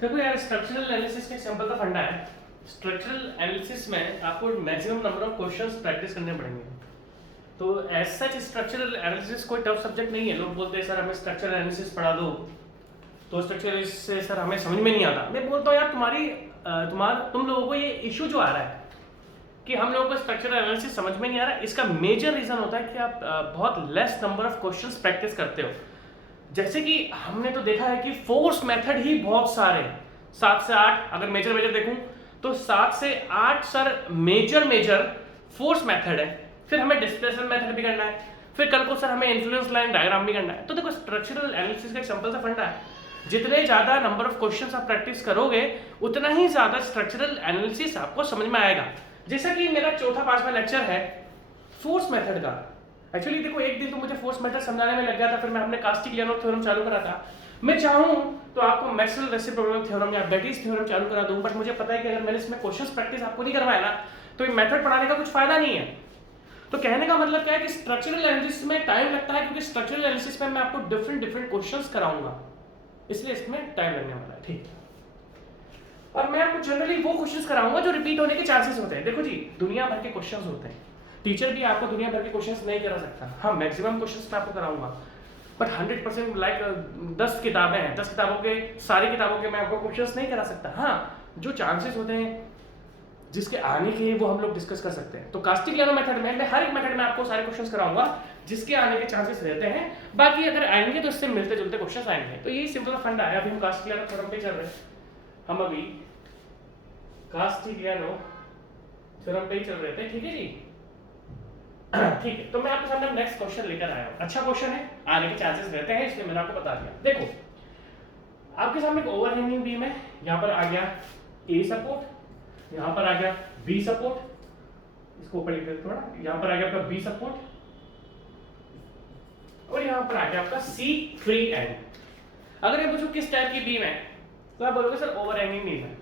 देखो यार, structural analysis का सिंपल सा फंडा है। स्ट्रक्चरल एनालिसिस में आपको maximum number of questions practice करने पड़ेंगे। तो एज सच स्ट्रक्चरल एनालिसिस कोई टफ सब्जेक्ट नहीं है। लोग बोलते हैं सर हमें स्ट्रक्चरल एनालिसिस पढ़ा दो, तो स्ट्रक्चरल से सर हमें समझ में नहीं आता। मैं बोलता हूँ यार तुम लोगों को ये इशू जो आ रहा है कि हम लोगों को स्ट्रक्चरल एनालिसिस समझ में नहीं आ रहा, इसका मेजर रीजन होता है कि आप बहुत less number of questions practice करते हो। जैसे कि हमने तो देखा है कि फोर्स मेथड ही बहुत सारे, 7 से 8 अगर मेजर देखूं तो 7 से 8 सर मेजर फोर्स मेथड है। फिर हमें डिस्प्लेसमेंट मेथड भी करना है, फिर कल को सर हमें इन्फ्लुएंस लाइन डायग्राम भी करना है। तो देखो, स्ट्रक्चरल एनालिसिस का एक सिंपल सा फंडा है, जितने ज्यादा नंबर ऑफ क्वेश्चंस आप प्रैक्टिस करोगे उतना ही ज्यादा स्ट्रक्चरल एनालिसिस आपको समझ में आएगा। जैसा कि मेरा चौथा 5वां लेक्चर है फोर्स मेथड का। एक्चुअली देखो, एक दिन तो मुझे फोर्स मेथड समझाने में लग गया था, फिर मैं अपने कास्टिग्लियानो थ्योरम चालू करा था। मैं चाहूं तो आपको मैक्सवेल रेसिप्रोकल थ्योरम या बेटीज थ्योरम चालू करा दूं, बट मुझे पता है कि अगर मैंने इसमें क्वेश्चंस प्रैक्टिस आपको नहीं करवाया ना, तो ये मेथड पढ़ाने का कुछ फायदा नहीं है। तो कहने का मतलब क्या है कि स्ट्रक्चरल एनालिसिस में टाइम लगता है, क्योंकि स्ट्रक्चरल एनालिसिस में मैं आपको डिफरेंट क्वेश्चंस कराऊंगा, इसलिए इसमें टाइम लगने वाला है। ठीक है, और मैं आपको जनरली वो क्वेश्चंस कराऊंगा जो रिपीट होने के चांसेस होते हैं। देखो जी, दुनिया भर के क्वेश्चंस होते हैं, टीचर भी आपको दुनिया भर के क्वेश्चंस नहीं करा सकता। हाँ, मैक्सिमम क्वेश्चंस मैं आपको कराऊंगा, बट 100% लाइक 10 किताबें हैं, 10 किताबों के सारी किताबों के मैं आपको क्वेश्चंस नहीं करा सकता। हाँ, जो चांसेस होते हैं जिसके आने के वो हम लोग डिस्कस कर सकते हैं। तो कास्टिग्लियानो मेथड में मैं हर एक मेथड में आपको सारे क्वेश्चंस कराऊंगा जिसके आने के चांसेस रहते हैं, बाकी अगर आएंगे तो इससे मिलते जुलते क्वेश्चंस आएंगे। तो यही सिंपल फंडा है। अभी हम कास्टिग्लियानो थ्योरम पे चल रहे हैं, हम अभी कास्टिग्लियानो थ्योरम पे ही चल रहे थे। ठीक है जी, ठीक है। तो मैं आपके सामने नेक्स्ट क्वेश्चन लेकर आया हूं। अच्छा क्वेश्चन है, आने के चांसेस रहते हैं, इसलिए मैंने आपको बता दिया। देखो, आपके सामने एक ओवरहैंगिंग बीम है, यहां पर आ गया ए सपोर्ट, यहां पर आ गया बी सपोर्ट, इसको ऊपर लिख देते थोड़ा, यहां पर आ गया आपका बी सपोर्ट, और यहां पर आ गया आपका सी फ्री एंड। अगर मैं पूछूं किस टाइप की बीम है, तो आप बोलोगे सर ओवरहैंगिंग बीम है।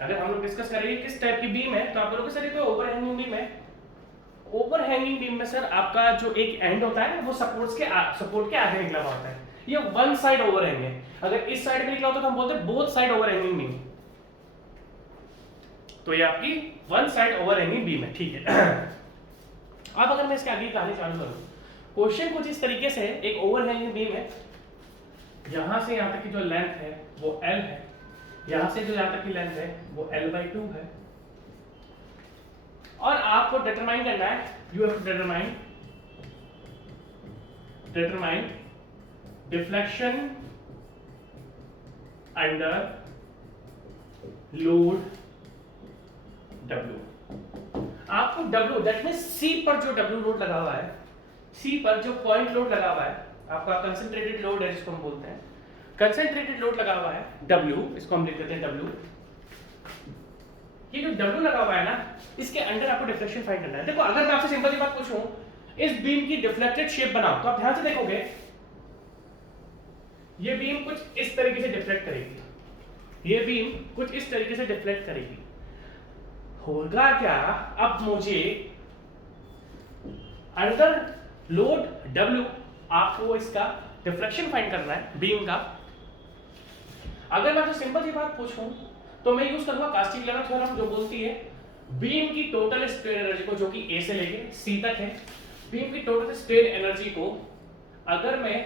अगर हम लोग डिस्कस करेंगे किस टाइप की बीम है, तो आप बोलोगे सर ये तो ओवरहैंगिंग बीम है। ओवरहैंगिंग बीम में सर आपका जो एक एंड होता है वो सपोर्ट के आगे निकला हुआ होता है। ये वन साइड ओवरहैंग है। अगर इस साइड में निकला होता तो हम बोलते बोथ साइड ओवरहैंगिंग बीम। तो ये आपकी वन साइड ओवरहैंगिंग बीम है। ठीक है, अब अगर मैं इसके आगे कहानी चालू करूं, क्वेश्चन कुछ इस तरीके से, एक ओवरहैंगिंग बीम है, यहां से यहां तक की जो लेंथ है वो L है, यहां से जो यहां तक की लेंथ है वो L/2 है, और आपको डिटरमाइन करना है, you have to determine deflection under load W। आपको W, दैट मींस C पर जो W लोड लगा हुआ है, C पर जो पॉइंट लोड लगा हुआ है, आपका कंसंट्रेटेड लोड है जिसको हम बोलते हैं, कंसंट्रेटेड लोड लगा हुआ है W, इसको हम लिख देते हैं W। ये जो W लगा हुआ है ना, इसके अंदर आपको डिफ्लेक्शन फाइंड करना है। देखो, अगर मैं आपसे सिंपल सी बात पूछूं, इस बीम की डिफ्लेक्टेड शेप बनाओ, तो आप ध्यान से देखोगे ये बीम कुछ इस तरीके से डिफ्लेक्ट करेगी, ये बीम कुछ इस तरीके से डिफ्लेक्ट करेगी। होगा क्या, अब मुझे अंडर लोड W आपको इसका डिफ्लेक्शन फाइंड करना है बीम का। अगर मैं आपसे सिंपल सी बात पूछूं तो मैं यूज करूंगा कास्टिग्लियानो थ्योरम, जो बोलती है बीम की टोटल स्ट्रेन एनर्जी को, जो कि A से लेके C तक है, बीम की टोटल स्ट्रेन एनर्जी को अगर मैं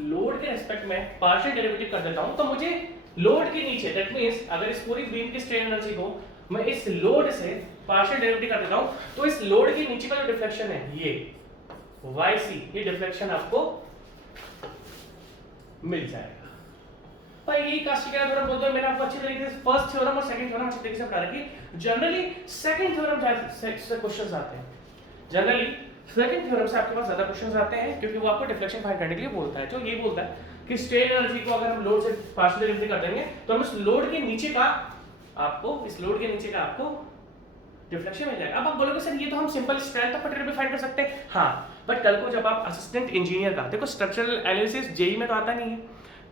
लोड के रिस्पेक्ट में पार्शियल डेरिवेटिव कर देता हूं, तो मुझे लोड के नीचे, दैट मींस अगर इस पूरी बीम की स्ट्रेन एनर्जी को मैं इस लोड से पार्शियल डेरिवेटिव कर देता हूं, तो इस लोड के नीचे का जो डिफ्लेक्शन है ये YC, ये डिफ्लेक्शन आपको मिल जाएगा। पर यही कास्टिग्लियानो थ्योरम बोलते हैं। मैंने आपको अच्छी तरीके से फर्स्ट थ्योरम और सेकंड थ्योरम अच्छी तरीके से बता रखी। जनरली सेकंड थ्योरम से क्वेश्चंस आते हैं, जनरली सेकंड थ्योरम से आपके पास ज्यादा क्वेश्चंस आते हैं, क्योंकि वो आपको डिफ्लेक्शन फाइंड करने के लिए बोलता है। जो ये बोलता है कि स्ट्रेन एनर्जी को अगर हम लोड से पार्शियल डेरिवेटिव कर देंगे, तो हम इस लोड के नीचे का आपको डिफ्लेक्शन मिल जाएगा। अब आप बोलोगे सर ये तो हम सिंपल स्ट्रेंथ ऑफ मटेरियल पे फाइंड कर सकते हैं। हाँ, बट कल को जब आप असिस्टेंट इंजीनियर का, देखो स्ट्रक्चरल एनालिसिस जेई में तो आता नहीं है,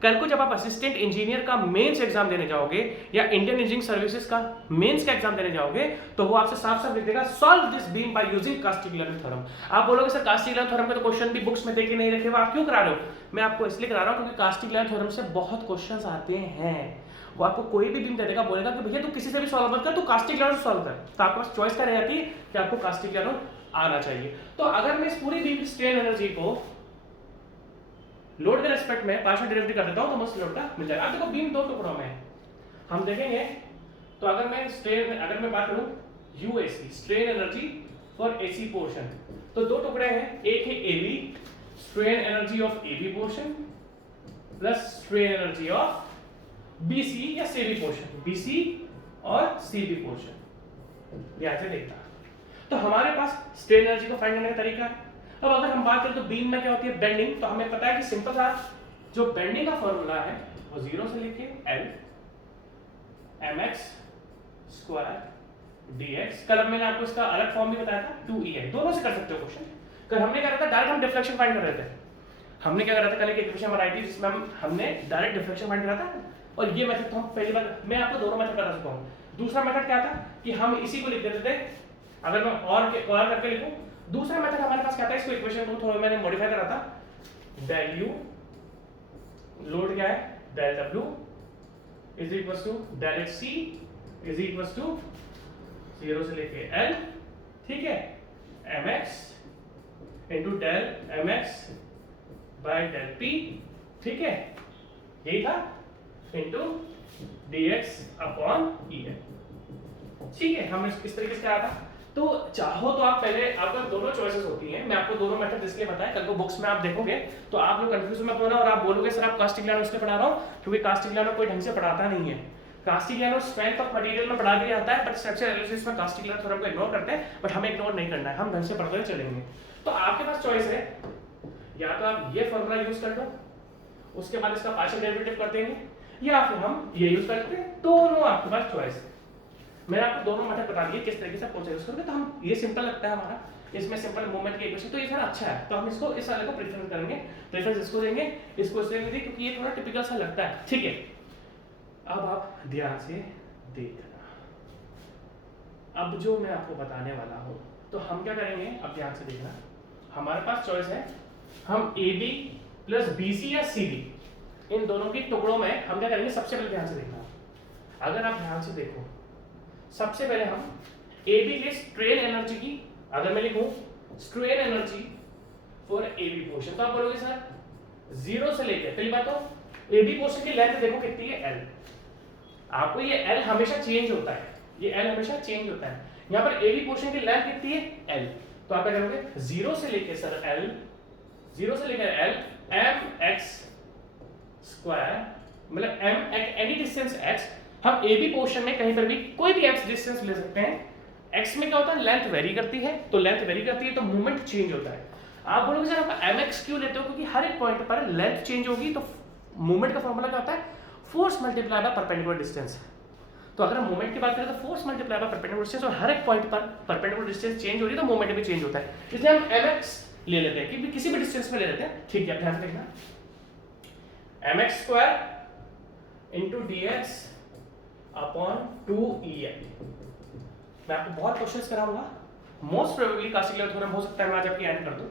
कल को जब आप असिस्टेंट इंजीनियर का मेंस एग्जाम देने जाओगे या इंडियन इंजीनियरिंग सर्विसेज का मेंस का एग्जाम देने जाओगे तो वो आपसे साफ साफ लिख देगा solve this beam by using Castigliano theorem. आप बोलोगे सर कास्टिग्लियानो थ्योरम के तो क्वेश्चन भी बुक्स में देके नहीं रखे, आप क्यों करा रहे हो? मैं आपको इसलिए करा रहा हूँ क्योंकि कास्टिग्लियानो थ्योरम से बहुत क्वेश्चन आते हैं। वो आपको कोई भी बीम दे देगा, बोलेगा कि भैया तू किसी से भी सॉल्व मत कर, तू कास्टिग्लियानो से सॉल्व कर, तो आपके पास चॉइस का रह जाती है कि आपको कास्टिग्लियानो आना चाहिए। तो अगर मैं इस पूरी बीम स्ट्रेन एनर्जी को लोड के रेस्पेक्ट में पार्शियल डेरिवेटिव कर देता हूं तो मुझे लोड का मिल जाएगा। अब देखो बीम दो टुकड़ों में है, हम देखेंगे। तो अगर मैं बात करूं UAC strain energy for AC portion, तो दो टुकड़े हैं, एक है AB strain energy of AB portion plus strain energy of BC या सीबी पोर्शन, बीसी और सीबी पोर्शन। ध्यान से देखना, तो हमारे पास स्ट्रेन एनर्जी को फाइंड करने का तरीका है। अब अगर हम बात करें तो बीम में क्या होती है, बेंडिंग, तो हमें पता है कि सिंपल सा जो बेंडिंग का फॉर्मूला है वो 0 से लेके L mx स्क्वायर dx। कल मैंने आपको इसका अलग फॉर्म भी बताया था 2EI, दोनों से कर सकते हो क्वेश्चन। कल हमने क्या करा था, डायरेक्ट हम डिफ्लेक्शन फाइंड कर रहे थे। हमने क्या करा था, कल एक इक्वेशन बनाई थी जिसमें हमने डायरेक्ट डिफ्लेक्शन फाइंड करा था, और ये मेथड तो हम पहली बार, मैं आपको दोनों मेथड बता चुका हूं। दूसरा मेथड क्या था कि हम इसी को लिख देते थे, अगर मैं और करके लिखूं, दूसरा मेथड हमारे पास क्या था, इसको इक्वेशन को थोड़ा मैंने मॉडिफाई करा था, डेल यू लोड क्या है, del W is equal to del H C is equal to 0 से लेके L, ठीक है, mx into del mx by del p, ठीक है, यही था, इंटू dx अपॉन EL, ठीक है। हम इस तरीके से क्या था, तो चाहो तो आप पहले, आपका दोनों चॉइसेस होती हैं, मैं आपको दोनों मेथड इसलिए बताया, कल को बुक्स में आप देखोगे तो आप लोग कंफ्यूज मत होना और आप बोलोगे सर आप कास्टिग्लियानो इसलिए पढ़ा रहा हूं क्योंकि कास्टिग्लियानो कोई ढंग से पढ़ाता नहीं है। कास्टिग्लियानो स्ट्रेंथ ऑफ मटेरियल में पढ़ा दिया जाता है, बट स्ट्रक्चर एनालिसिस में कास्टिग्लियानो थ्योरम को इग्नोर करते हैं, बट हमें इग्नोर नहीं करना है, हम ढंग से पढ़ते हुए चलेंगे। तो आपके पास चॉइस है, या तो आप ये फॉर्मूला यूज कर लो, उसके बाद इसका पार्शियल डेरिवेटिव कर देंगे, या फिर हम ये यूज करते हैं, दोनों आपके पास चॉइस है। मैंने आपको दोनों मेथड बता दिए किस तरीके से कौन सा यूज करोगे, तो हम ये सिंपल लगता है हमारा, इसमें सिंपल मूवमेंट की इक्वेशन, तो ये थोड़ा अच्छा है, तो हम इसको इस वाले को प्रेफर करेंगे, प्रेफरेंस इसको देंगे, इसको इसलिए नहीं क्योंकि ये थोड़ा टिपिकल सा लगता है, ठीक है। अब आप ध्यान से देखना, अब जो मैं आपको बताने वाला हूं, तो हम क्या करेंगे, अब ध्यान से देखना, हमारे पास चॉइस है, हम AB प्लस BC या CD, इन दोनों के टुकड़ों में हम क्या करेंगे, सबसे पहले ध्यान से देखना, अगर आप ध्यान से देखो, सबसे पहले हम AB के स्ट्रेन एनर्जी की, अगर मैं लिखूं strain energy for AB portion, तो आप बोलोगे सर 0 से लेकर, पहली बात तो AB पोर्शन की लेंथ देखो कितनी है, L। आपको ये L हमेशा चेंज होता है, ये L हमेशा चेंज होता है, यहां पर AB पोर्शन की लेंथ कितनी है, L। तो आप क्या करोगे, 0 से लेकर सर L, 0 से लेकर L mx स्क्वायर, मतलब m एनी डिस्टेंस x, हम AB पोर्शन में कहीं पर भी कोई भी x डिस्टेंस ले सकते हैं। x में क्या होता है, लेंथ वेरी करती है, तो लेंथ वेरी करती है तो मूवमेंट चेंज होता है। आप बोलोगे सर आप mx क्यों लेते हो, क्योंकि हर एक पॉइंट पर लेंथ चेंज होगी, तो मूवमेंट का फॉर्मूला क्या होता है, force multiply by perpendicular distance. तो अगर हम मूवमेंट की बात करें तो force multiply by perpendicular distance, और हर एक पॉइंट पर परपेंडिकुलर डिस्टेंस चेंज हो रही है तो मूवमेंट भी चेंज होता है, इसलिए हम mx ले लेते हैं, कि किसी भी डिस्टेंस में ले लेते हैं, ठीक है। ध्यान से देखना, mx square into dx upon 2EI। मैं आपको बहुत क्वेश्चंस कराऊंगा, मोस्ट प्रोबेबली कास्टिग्लियानो थ्योरम हो सकता है मैं आज आपकी एंड कर दूं,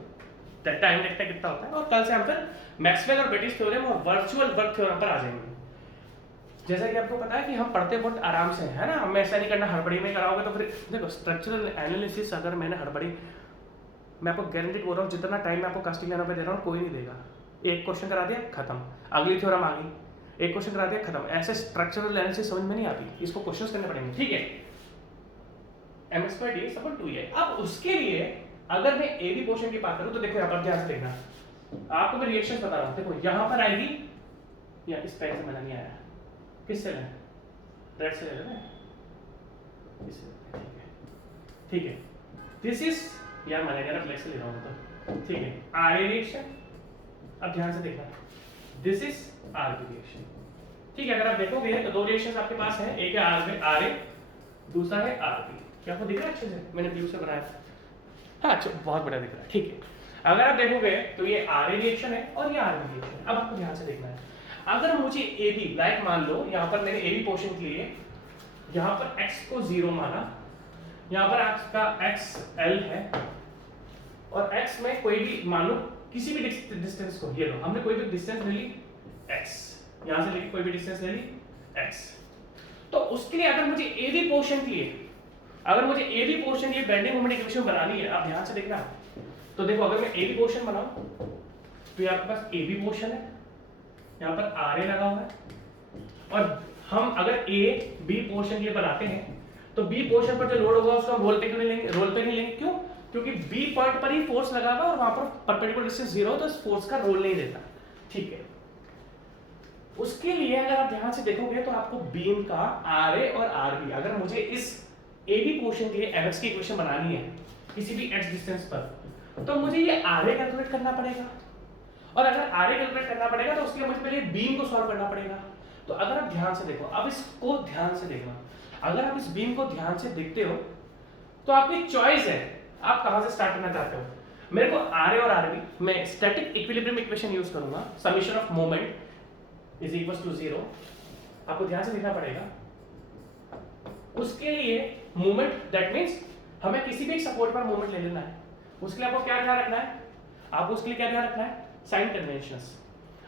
टाइम देखते हैं कितना होता है, और कल से हम फिर मैक्सवेल और ब्रिटिश थ्योरम और वर्चुअल वर्क थ्योरम पर आ जाएंगे। जैसा कि आपको पता है कि हम पढ़ते बहुत आराम से है ना, हमें ऐसा नहीं करना हड़बड़ी में कराओगे तो फिर देखो स्ट्रक्चरल एनालिसिस अगर मैंने हड़बड़ी, मैं आपको गारंटी बोल रहा हूँ जितना टाइम मैं आपको कास्टिग्लियानो पे दे रहा हूँ कोई नहीं देगा। एक क्वेश्चन करा दिया खत्म, अगली थ्योरम आ गई, एक क्वेश्चन करा दिया खत्म, ऐसे स्ट्रक्चरल एनालिसिस समझ में नहीं आती, इसको क्वेश्चंस करने पड़ेंगे, ठीक है। mx square dx upon 2EI। अब उसके लिए अगर मैं AB पोर्शन की बात करूं तो देखो यहां पर ध्यान से देखना, आपको मैं रिएक्शंस बता रहा हूं, देखो यहां पर आएगी, या इस पेन से मजा नहीं आया, किससे लें, रेड से ले लें, इससे, ठीक है, दिस इज, यार मैंने जरा ब्लैक से ले रहा हूं तो, ठीक है, RA रिएक्शन। अब ध्यान से देखना, दिस इज RB रिएक्शन, ठीक है। अगर आप देखोगे तो दो रिएक्शंस आपके पास है, एक है RA, दूसरा है RB। क्या आपको दिख रहा है अच्छे से, मैंने ब्लू से बनाया था, हाँ अच्छा, बहुत बढ़िया दिख रहा है, ठीक है। अगर आप देखोगे तो ये RA रिएक्शन है और ये RB रिएक्शन है। अब आपको ध्यान से देखना है, अगर मुझे ए बी लाइक मान लो यहाँ पर मैंने ए बी पोर्शन के लिए यहाँ पर x को 0 माना, यहाँ पर आपका x l है और x में कोई भी मान लो किसी भी डिस्टेंस को, ये लो हमने कोई भी डिस्टेंस ले ली x, यहाँ से लेके कोई भी डिस्टेंस ले ली x, तो उसके लिए अगर मुझे ए बी पोर्शन के लिए बेंडिंग मोमेंट इक्वेशन बनानी है, आप ध्यान से देखना। तो देखो अगर मैं ए बी पोर्शन बनाऊं तो यहाँ आपके पास ए बी पोर्शन है, यहाँ पर आर ए लगा हुआ है, और हम अगर ए बी पोर्शन के लिए बनाते हैं तो बी पोर्शन पर जो लोड होगा उसको हम रोल पे नहीं लेंगे। क्यों? क्योंकि बी पॉइंट पर ही फोर्स लगा हुआ और वहां पर परपेंडिकुलर डिस्टेंस 0 तो इस फोर्स का रोल नहीं देता। ठीक है, उसके लिए अगर आप ध्यान से देखोगे तो आपको बीम का आर ए और आर बी, अगर मुझे इस ए बी पोर्शन के लिए एफ की इक्वेशन बनानी है किसी भी एक्स डिस्टेंस पर, तो मुझे ये आर ए कैलकुलेट करना पड़ेगा, और अगर आर ए कैलकुलेट करना पड़ेगा तो उसके लिए मुझे पहले बीम को सॉल्व करना पड़ेगा। तो अगर आप ध्यान से देखो, अब इसको ध्यान से देखना, अगर आप इस बीम को ध्यान से देखते हो तो आपकी चॉइस है आप कहां से स्टार्ट करना चाहते हो। मेरे को आर ए और आर बी, मैं स्टैटिक इक्विलिब्रियम इक्वेशन यूज करूंगा, summation of moment is equal to 0, आपको ध्यान से देखना पड़ेगा। उसके लिए मोमेंट, दैट मींस हमें किसी भी एक सपोर्ट पर मोमेंट ले लेना है, उसके लिए आपको क्या ध्यान रखना है, आपको उसके लिए क्या ध्यान रखना है, साइन कन्वेंशंस।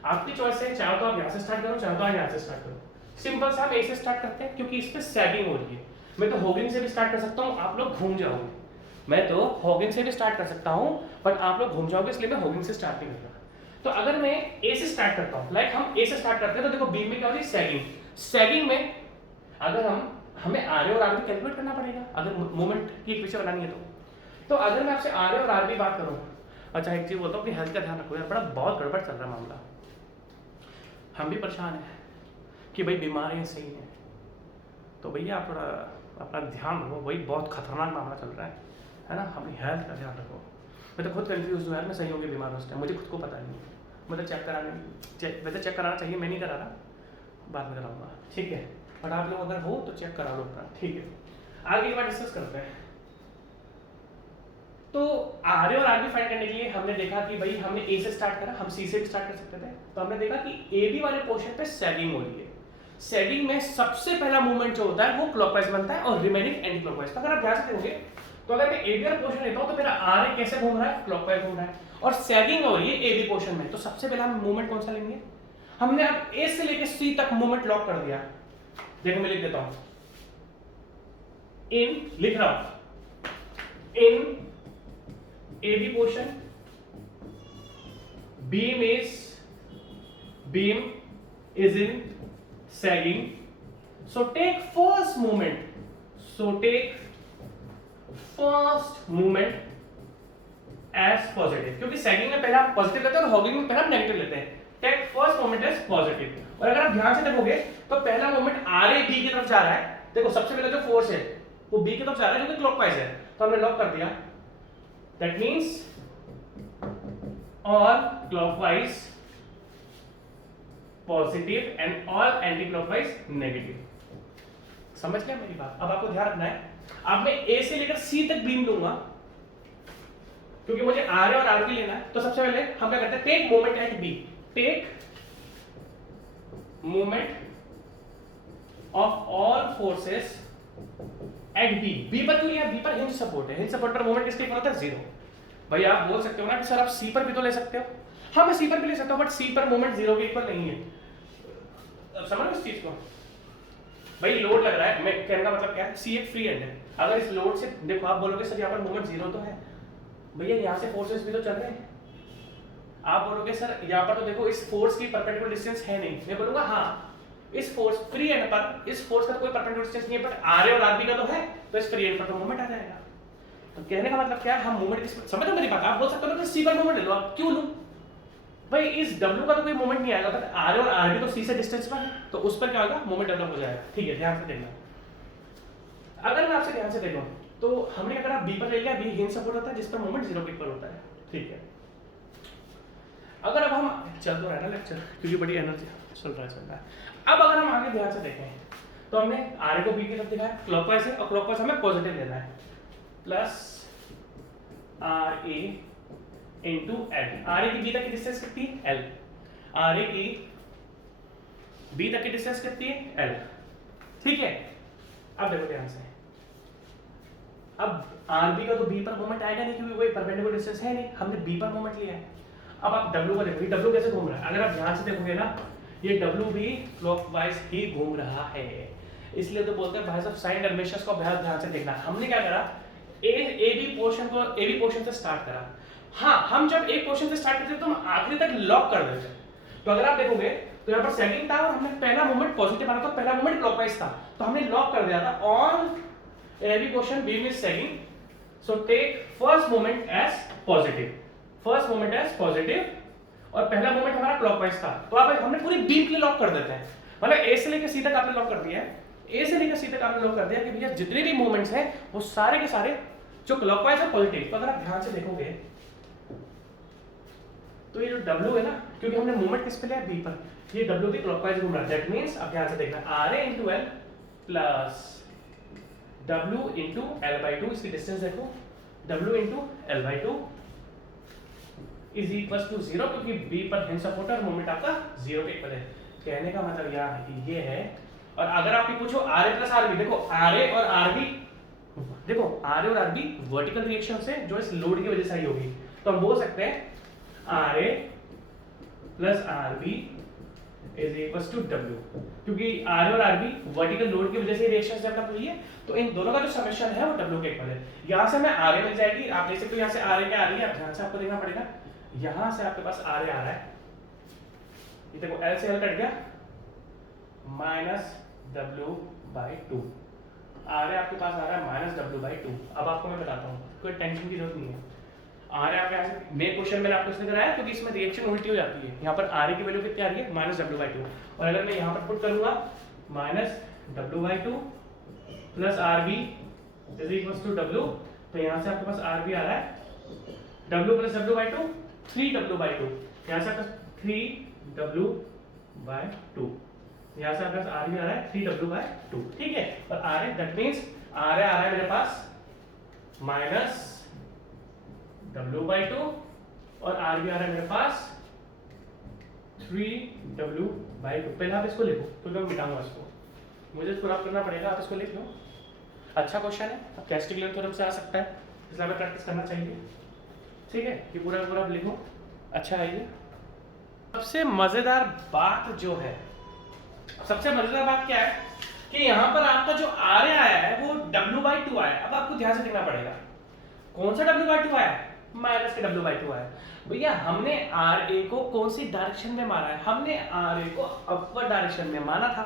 आपकी चॉइस है, चाहे तो आप यहां से स्टार्ट करो, चाहे तो आप यहां से स्टार्ट करो। सिंपल सा हम ए से स्टार्ट करते हैं क्योंकि इस पे सैगिंग हो रही है। मैं तो हॉगिंग से भी स्टार्ट कर सकता हूं, आप लोग घूम जाओगे। मैं तो हॉगिंग से भी स्टार्ट कर सकता हूं बट आप लोग घूम जाओगे, इसलिए मैं हॉगिंग से स्टार्ट नहीं करूंगा। तो अगर मैं ए से स्टार्ट करता हूं, लाइक हम ए से स्टार्ट करते हैं, तो देखो बीम में क्या हो रही है, सैगिंग में अगर हमें आर ए और आर बी कैलकुलेट करना पड़ेगा अगर मोमेंट की इक्वेशन बनानी है तो अगर मैं आपसे आर ए और आर बी बात करूं, अच्छा एक चीज बोलता हूं, अपनी हेल्थ का ध्यान रखो यार, बड़ा बहुत गड़बड़ चल रहा है मामला, हम भी परेशान हैं कि भाई बीमारियां सही हैं, तो भैया आप थोड़ा अपना ध्यान रखो, वही बहुत खतरनाक मामला चल रहा है ना, अपनी हेल्थ का ध्यान रखो। मैं तो खुद कंफ्यूज हूँ यार, मैं सही हो गया बीमार उस टाइम, मुझे खुद को पता नहीं, मतलब चेक कराना चाहिए, मैं नहीं करा रहा, बाद में कराऊंगा, ठीक है, बट आप लोग अगर हो तो चेक करा लो अपना, ठीक है। आगे की बात डिस्कस करते हैं। तो आर ए और आर बी फाइंड करने के लिए हमने देखा कि भाई हमने ए से स्टार्ट करा, हम सी से भी स्टार्ट कर सकते थे, तो हमने देखा कि ए बी वाले पोर्शन पे सैगिंग हो रही है। सैगिंग में सबसे पहला मूवमेंट जो होता है वो क्लॉकवाइज बनता है और रिमेनिंग एंटी क्लॉकवाइज। तो अगर आप ध्यान से देखोगे तो अगर मैं ए बी वाला पोर्शन लेता हूं तो मेरा आर ए कैसे घूम रहा है, क्लॉकवाइज घूम रहा है, और सैगिंग हो रही है ए बी पोर्शन में, तो सबसे पहला हम मूवमेंट कौन सा लेंगे, हमने अब ए से लेकर सी तक मूवमेंट लॉक कर दिया। देखो मैं लिख देता हूं, इन लिख रहा हूं, in A B portion beam is in sagging, so take first movement as positive, क्योंकि सैगिंग में पहला पॉजिटिव लेते हैं और हॉगिंग में पहला नेगेटिव लेते हैं। Take first moment as positive, और अगर आप ध्यान से देखोगे तो पहला मोमेंट आर ए बी की तरफ जा रहा है, देखो सबसे पहले जो फोर्स है वो बी की तरफ जा रहा है जो कि क्लॉकवाइज है, तो हमने लॉक कर दिया, that means all clockwise positive and all anti-clockwise negative। समझ गया मेरी बात? अब आपको ध्यान रखना है, अब मैं A से लेकर C तक बीम लूंगा क्योंकि मुझे आर ए और आर बी लेना है। तो सबसे पहले हम क्या करते हैं, take moment at B, take moment of all forces at B. B पर क्यों लिया? बी पर हिंज सपोर्ट है, हिंज सपोर्ट पर मोमेंट किसके इक्वल होता है, 0। भाई आप बोल सकते हो ना कि सर आप सी पर भी तो ले सकते हो, हाँ मैं सी पर भी ले सकता हूँ, बट सी पर मोमेंट 0 के इक्वल नहीं है। अब समझ लो इस चीज को, भाई लोड लग रहा है, मैं कहने का मतलब क्या है, सी एक फ्री एंड है, अगर इस लोड से देखो आप बोलोगे सर यहाँ पर मोमेंट 0 तो है, भैया यहाँ से फोर्सेस भी तो चल रहे हैं, आप बोलोगे सर यहाँ पर तो देखो इस फोर्स की परपेंडिकुलर डिस्टेंस है नहीं, मैं बोलूंगा हाँ इस फोर्स फ्री एंड पर इस फोर्स का तो कोई परपेंडिकुलर डिस्टेंस नहीं है, बट आर ए और आर बी का तो है, तो इस फ्री एंड पर तो मोमेंट आ जाएगा। तो कहने का मतलब क्या है, हम मोमेंट समझ लो मेरी बात, आप बोल सकते हो ना सी पर मोमेंट ले लो, आप क्यों लो भाई, इस W का तो कोई मोमेंट नहीं आएगा, बट आर ए और आर बी तो सी से डिस्टेंस पर है, तो उस पर क्या होगा, मोमेंट डेवलप हो जाएगा। ठीक है, ध्यान से देखना। अगर मैं आपसे ध्यान से देखूं तो हमने अगर आप बी पर ले लिया, बी हिंज सपोर्ट होता है जिस पर मोमेंट 0 के इक्वल होता है, ठीक है। अगर अब हम चल तो रहा है ना लेक्चर, क्योंकि बड़ी एनर्जी चल रहा है, अब अगर हम आगे ध्यान से देखें तो हमने आर ए को बी की तरफ दिखाया, क्लॉकवाइज है, और क्लॉकवाइज हमें पॉजिटिव लेना है, plus R A into L. R A की बी तक की डिस्टेंस कितनी है, एल, आर ए की बी तक की डिस्टेंस कितनी है, एल, ठीक है। अब देखो ध्यान से, अब आरबी का तो बी पर मोमेंट आएगा नहीं क्योंकि वही परपेंडिकुलर डिस्टेंस है नहीं, हमने बी पर मोमेंट लिया है। अब आप डब्ल्यू को देखो, ये डब्ल्यू कैसे घूम रहा है, अगर आप ध्यान से देखोगे ना, ये डब्ल्यू भी क्लॉकवाइज ही घूम रहा है, इसलिए तो बोलते हैं भाई साहब साइन कन्वेंशंस को बहुत ध्यान से देखना। हमने क्या करा, ए बी पोर्शन से स्टार्ट करा। हाँ, हम जब एक पोर्शन से स्टार्ट करते तो हम आखिरी तक लॉक कर देते। तो अगर आप देखोगे तो यहाँ पर सेकंड था और हमने पहला मोमेंट पॉजिटिव माना, तो पहला मोमेंट क्लॉकवाइज था, तो हमने लॉक कर दिया था on every portion beam is sagging, so take first moment as positive, first moment as positive, और पहला मोमेंट हमारा क्लॉकवाइज था, तो आप हमने पूरी बीम के लिए लॉक कर देते हैं, मतलब ए से लेकर सी तक आपने लॉक कर दिया है, ए से लेकर सी तक आपने लॉक कर दिया कि भैया जितने भी मोमेंट्स हैं वो सारे के सारे जो क्लॉकवाइज है पॉजिटिव। तो अगर आप ध्यान से देखोगे तो ये जो W है ना, क्योंकि हमने मोमेंट किस पे लिया, बी पर, ये W भी क्लॉकवाइज घूम रहा है, दैट मींस आप ध्यान से देखना RA into L plus W into L/2, इसकी डिस्टेंस देखो, W into L/2 is equal to 0, क्योंकि B पर हिंज सपोर्ट और मोमेंट आपका 0 के इक्वल है। कहने का मतलब ये है। और अगर आप पूछो RA प्लस RB, देखो RA और RB, देखो RA और RB वर्टिकल रिएक्शन से जो इस लोड की वजह से आई होगी, तो हम बोल सकते हैं RA plus RB is equal to W, क्योंकि RA और RB वर्टिकल लोड की वजह से रिएक्शन डेवलप हुई है, तो इन दोनों का जो समेशन है वो W के इक्वल है। यहाँ से हमें RA मिल जाएगी, आप देख सकते हो यहाँ से RA क्या आ रही है, ध्यान से आपको देखना पड़ेगा, यहाँ से आपके पास RA आ रहा है, ये देखो L से L कट गया, माइनस W/2, RA आपके पास आ रहा है माइनस W/2। अब आपको मैं बताता हूँ, कोई टेंशन की जरूरत नहीं है। RA आपके मेन क्वेश्चन मैंने आपको इसलिए कराया क्योंकि इसमें रिएक्शन उल्टी हो जाती है। यहाँ पर RA की वैल्यू कितनी आ रही है, माइनस W/2, और अगर मैं यहाँ पर पुट करूंगा minus W/2 plus RB is equal to W, तो यहाँ से आपके पास RB आ रहा है W प्लस W/2 3W/2, यहाँ से आपके पास 3W/2, यहाँ से आपके पास RB आ रहा है 3W/2, ठीक है। और RA दैट मींस RA आ रहा है मेरे पास माइनस W/2 और RB आ रहा है मेरे पास 3W/2। पहले आप इसको लिखो, तो मैं मिटाऊंगा इसको, मुझे इसको रफ करना पड़ेगा, आप इसको लिख लो। अच्छा क्वेश्चन है, अब कैस्टिग्लियन थ्योरम से आ सकता है, इसलिए हमें प्रैक्टिस करना चाहिए, ठीक है। ये पूरा पूरा आप लिखो, अच्छा है ये। सबसे मजेदार बात जो है, सबसे मजेदार बात क्या है कि यहाँ पर आपका जो RA आया है वो W/2 आया है। अब आपको ध्यान से देखना पड़ेगा, कौन सा W/2 आया है, माइनस के W/2 आया है। भैया हमने RA को कौन सी डायरेक्शन में माना है, हमने RA को अपवर्ड डायरेक्शन में माना था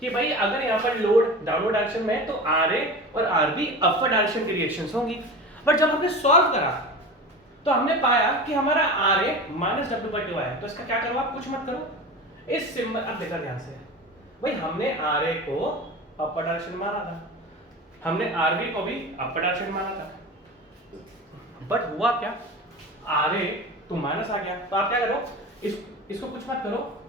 कि भाई अगर यहाँ पर लोड डाउनवर्ड डायरेक्शन में है तो RA और RB अपवर्ड डायरेक्शन की रिएक्शंस होंगी। बट जब हमने सॉल्व करा तो हमने पाया कि हमारा RA माइनस W/2 आया, तो इसका क्या करो, आप कुछ मत करो, इस सिंबल, अब देखा ध्यान से, भाई हमने RA को अपवर्ड डायरेक्शन में माना था, हमने RB को भी अपवर्ड डायरेक्शन में माना था, बट हुआ क्या, RA तो माइनस आ गया, तो आप क्या करो, इसको कुछ मत करो,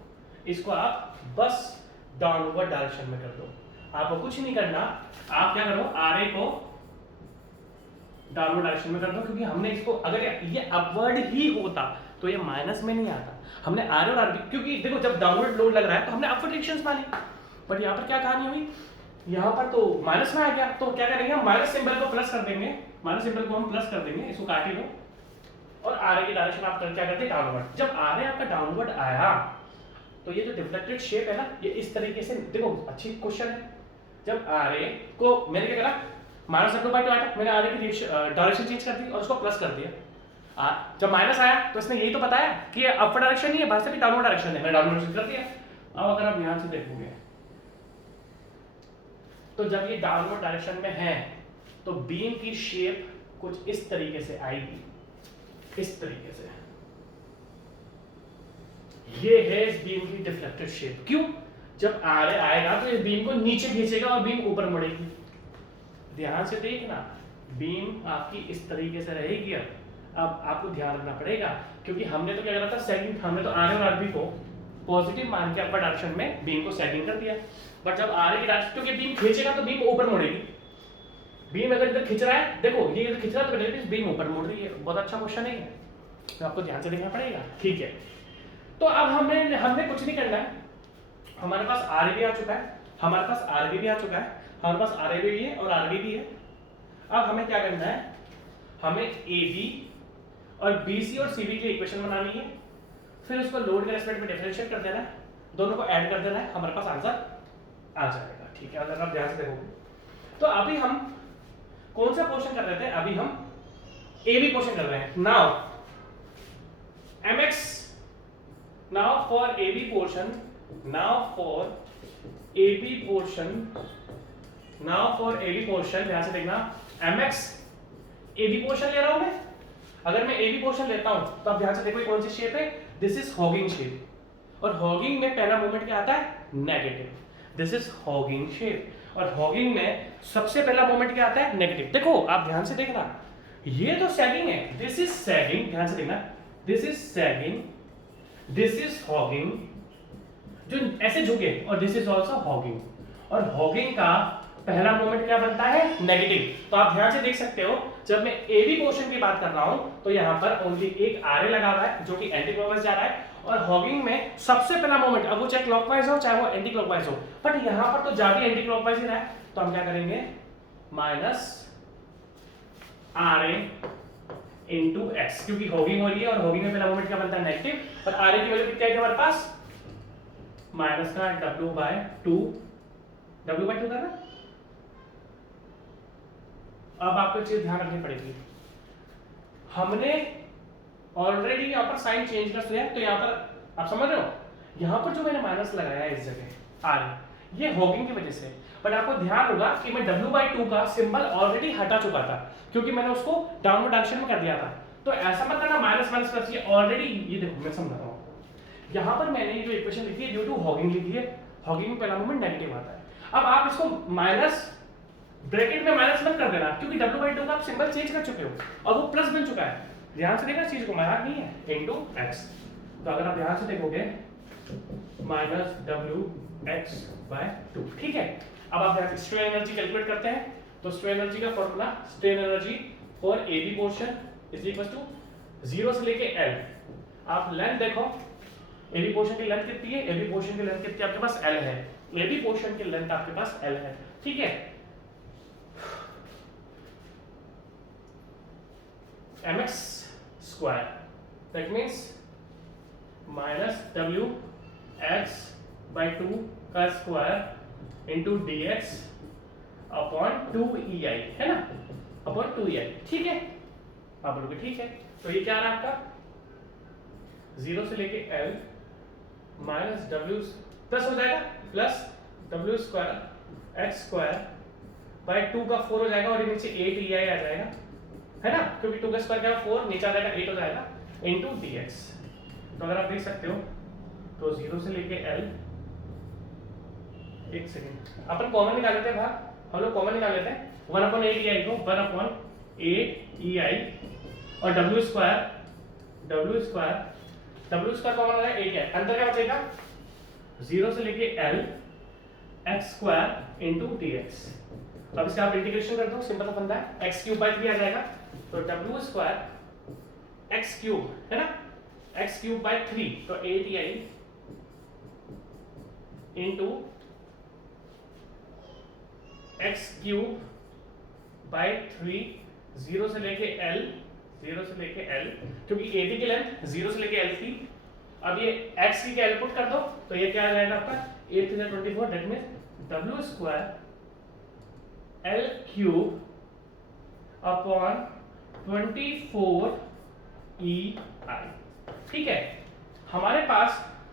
इसको आप बस डाउनवर्ड डायरेक्शन में कर दो, आपको कुछ नहीं करना, आप क्या करो, RA को डाउनवर्ड डायरेक्शन में कर दो, क्योंकि हमने इसको, अगर ये अपवर्ड ही होता तो ये माइनस में नहीं आता। हमने RA और RB, क्योंकि देखो जब डाउनवर्ड लोड लग रहा है तो हमने अपवर्ड रिएक्शंस मानी, बट यहाँ पर क्या कहानी हुई, यहाँ पर तो माइनस में आ गया, तो क्या करेंगे हम माइनस सिंबल को प्लस कर देंगे, माइनस सिंबल को हम प्लस कर देंगे, इसको काट ही लो, और RA की डायरेक्शन आप क्या करते हैं, डाउनवर्ड। जब RA आपका डाउनवर्ड आया तो ये जो डिफ्लेक्टेड शेप है ना, ये इस तरीके से, देखो अच्छी क्वेश्चन है, जब RA को मैंने क्या करा, माइनस W/2 आया, मैंने RA की डायरेक्शन चेंज कर दी और उसको प्लस कर दिया। जब माइनस आया तो इसने यही तो बताया कि ये अपवर्ड डायरेक्शन नहीं है, बाहर से भी डाउनवर्ड डायरेक्शन है, मैंने डाउनवर्ड डायरेक्शन कर दिया। अब अगर आप ध्यान से देखोगे तो जब ये डाउनवर्ड डायरेक्शन में है तो बीम की शेप कुछ इस तरीके से आएगी, इस तरीके से, ये है इस बीम की डिफ्लेक्टेड शेप। क्यों, जब RA आएगा तो इस बीम को नीचे खींचेगा और बीम ऊपर मुड़ेगी। ध्यान से देखना, बीम आपकी इस तरीके से रहेगी। अब आपको ध्यान रखना पड़ेगा, क्योंकि हमने तो क्या करा था, सेगिंग, हमने तो RA और RB को पॉजिटिव मान के अपवर्ड डायरेक्शन में बीम को सेगिंग कर दिया, बट जब RA की डायरेक्शन, क्योंकि बीम खींचेगा तो बीम ऊपर मुड़ेगी, बीम अगर इधर खींच रहा है, देखो ये इधर खींच रहा है तो बीम ऊपर मुड़ रही है। बहुत अच्छा क्वेश्चन है, तो आपको ध्यान से देखना पड़ेगा, ठीक है। तो अब हमने कुछ नहीं करना है, हमारे पास आर भी आ चुका है, हमारे पास आर भी आ चुका है, हमारे पास आर भी है और आर भी है। अब हमें क्या करना है, हमें ए बी और बी सी और सी बी की इक्वेशन बनानी है, फिर उसको लोड के रेस्पेक्ट में डिफरेंशिएट कर देना है, दोनों को ऐड कर देना है, हमारे पास आंसर आ जाएगा। ठीक है, अगर आप ध्यान से देखोगे तो अभी हम कौन सा क्वेश्चन कर रहे थे, अभी हम ए बी क्वेश्चन कर रहे हैं। Now mx, now for AB portion, now for AB portion, now for AB portion, ध्यान से देखना, mx AB पोर्शन ले रहा हूं मैं। अगर मैं AB पोर्शन लेता हूं तो आप ध्यान से देखो कौन सी शेप है, दिस इज हॉगिंग शेप, और हॉगिंग में पहला मोमेंट क्या आता है, negative, this is hugging shape, और हॉगिंग में सबसे पहला मोमेंट क्या आता है, नेगेटिव। देखो आप ध्यान से देखना, ये तो सैगिंग है, दिस इज सैगिंग, ध्यान से देखना, this is sagging, this is hugging, जो ऐसे झुके, और दिस इज आल्सो हॉगिंग, और हॉगिंग का पहला मोमेंट क्या बनता है, नेगेटिव। तो आप ध्यान से देख सकते हो, जब मैं ए बी पोर्शन की बात कर रहा हूं तो यहां पर ओनली एक आरए लगा हुआ है जो कि एंटी क्लॉकवाइज जा रहा है, और हॉगिंग में सबसे पहला मोमेंट, अब वो चाहे क्लॉकवाइज हो चाहे वो एंटी क्लॉकवाइज हो, बट यहां पर तो जा भी एंटी क्लॉकवाइज ही रहा है, तो हम क्या करेंगे, माइनस आरए इनटू एक्स, क्योंकि हॉगिंग हो रही है और हॉगिंग में पहला मोमेंट क्या बनता है, नेगेटिव, और आरए की वैल्यू कितनी आई थी हमारे पास, माइनस का w/2, w/2 था ना। अब आपको चीज ध्यान रखनी पड़ेगी, हमने ऑलरेडी यहाँ पर साइन चेंज कर दिया है, तो यहाँ पर आप समझ रहे हो, यहाँ पर जो मैंने माइनस लगाया है इस जगह आर, ये हॉगिंग की वजह से, बट आपको ध्यान होगा कि मैं w/2 का सिंबल ऑलरेडी हटा चुका था, क्योंकि मैंने उसको डाउनवर्ड डायरेक्शन में कर दिया था। तो ऐसा मत करना माइनस माइनस प्लस, ये ऑलरेडी, ये देखो मैं समझा रहा हूँ, यहाँ पर मैंने ये जो इक्वेशन लिखी है ड्यू टू हॉगिंग लिखी है, हॉगिंग में पहला मोमेंट नेगेटिव आता है। अब आप इसको माइनस ब्रैकेट में माइनस मत कर देना, क्योंकि w/2 का आप सिंबल चेंज कर चुके हो और वो प्लस बन चुका है, ध्यान से देखना चीज को, मजाक नहीं है, इनटू x। तो अगर आप ध्यान से देखोगे माइनस wx/2, ठीक है। अब आप ध्यान से स्ट्रेन एनर्जी कैलकुलेट करते हैं, तो स्ट्रेन एनर्जी का formula, strain energy for AB portion is equal to 0 से लेके L। आप लेंथ देखो, AB पोर्शन की लेंथ कितनी है, AB पोर्शन की लेंथ कितनी आपके पास, L है, AB पोर्शन की लेंथ आपके पास L है, ठीक है। mx square, that means minus wx/2 का square into dx upon 2ei, है ना, अपॉन 2ei, ठीक है। आप बोलोगे ठीक है, तो ये क्या रहा आपका, 0 से लेके L माइनस w प्लस हो जाएगा, प्लस w² x² 2 का 4 हो जाएगा, और ये नीचे 8ei आ जाएगा, है ना, क्योंकि 2 का स्क्वायर क्या 4, नीचे आ जाएगा 8 हो जाएगा, इनटू dx। तो अगर आप देख सकते हो तो 0 से लेके L, एक सेकंड अपन कॉमन निकाल लेते हैं बाहर, हम लोग कॉमन निकाल लेते हैं, 1/8ei को 1/8ei, और w² कॉमन आ जाएगा 8 है, अंदर क्या बचेगा, 0 से लेके L x² इनटू dx। अब इसका आप इंटीग्रेशन कर दो, सिंपल सा फंडा है, x³ आ जाएगा, तो w² x³ है ना, x³/3, तो 8ei इनटू x³ बाय 3, 0 से लेके L, क्योंकि AB की लेंथ 0 से लेके L थी, अब ये x की क्या पुट कर दो, तो ये क्या आ जाएगा आपका 8 × 24, that means w² L³ upon 24ei, ठीक है। हमारे पास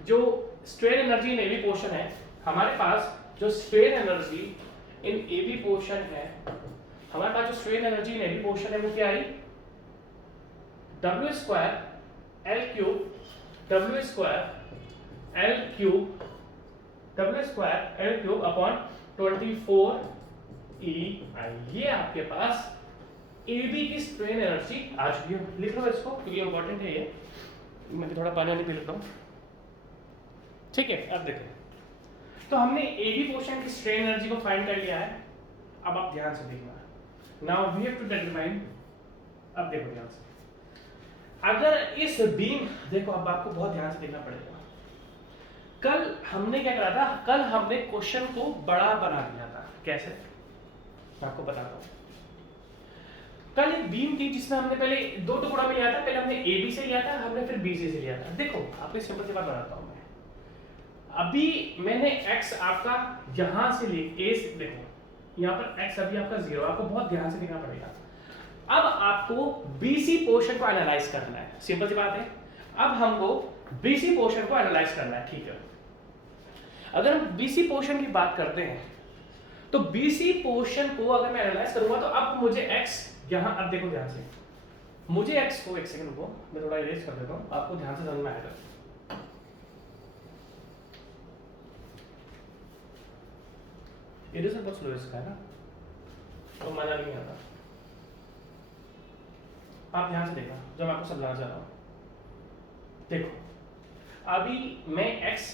जो strain energy in AB portion है, हमारे पास जो strain energy in AB portion है, हमारे पास जो strain energy in AB portion है वो क्या आई, w² L³ अपॉन 24ei, ये आपके पास AB की स्ट्रेन एनर्जी आ चुकी है। लिख लो इसको, क्योंकि इंपॉर्टेंट है ये, मैं थोड़ा पानी वानी पी लेता हूँ, ठीक है। अब देखो, तो हमने AB पोर्शन की स्ट्रेन एनर्जी को फाइंड कर लिया है। अब आप ध्यान से देखना, now we have to determine, अब देखो ध्यान से, अगर इस बीम, देखो अब आपको बहुत ध्यान से देखना पड़ेगा, कल हमने क्या करा था, कल हमने क्वेश्चन को बड़ा बना दिया था। कैसे, मैं आपको बताता हूँ। कल एक बीम थी जिसमें हमने पहले दो टुकड़ा में लिया था, पहले हमने ए बी से लिया था, हमने फिर बी सी से लिया था। देखो आपको सिंपल सी बात बताता हूँ मैं, अभी मैंने x आपका यहां से ले a से, देखो यहाँ पर x अभी आपका 0, आपको बहुत ध्यान से देखना पड़ेगा। अब आपको BC पोर्शन को एनालाइज करना है, सिंपल सी बात है। अब हमको BC पोर्शन को एनालाइज करना है, ठीक है। अगर हम BC पोर्शन की बात करते हैं तो BC पोर्शन को अगर मैं एनालाइज करूंगा तो अब मुझे x यहां, अब देखो ध्यान से, मुझे x को, एक सेकंड रुको मैं थोड़ा इरेज कर देता हूं, आपको ध्यान से समझ में आएगा। इरेजर बहुत स्लो इसका है ना, तो मजा नहीं आता। आप ध्यान से देखना जो मैं आपको समझाना चाह रहा हूं। देखो अभी मैं x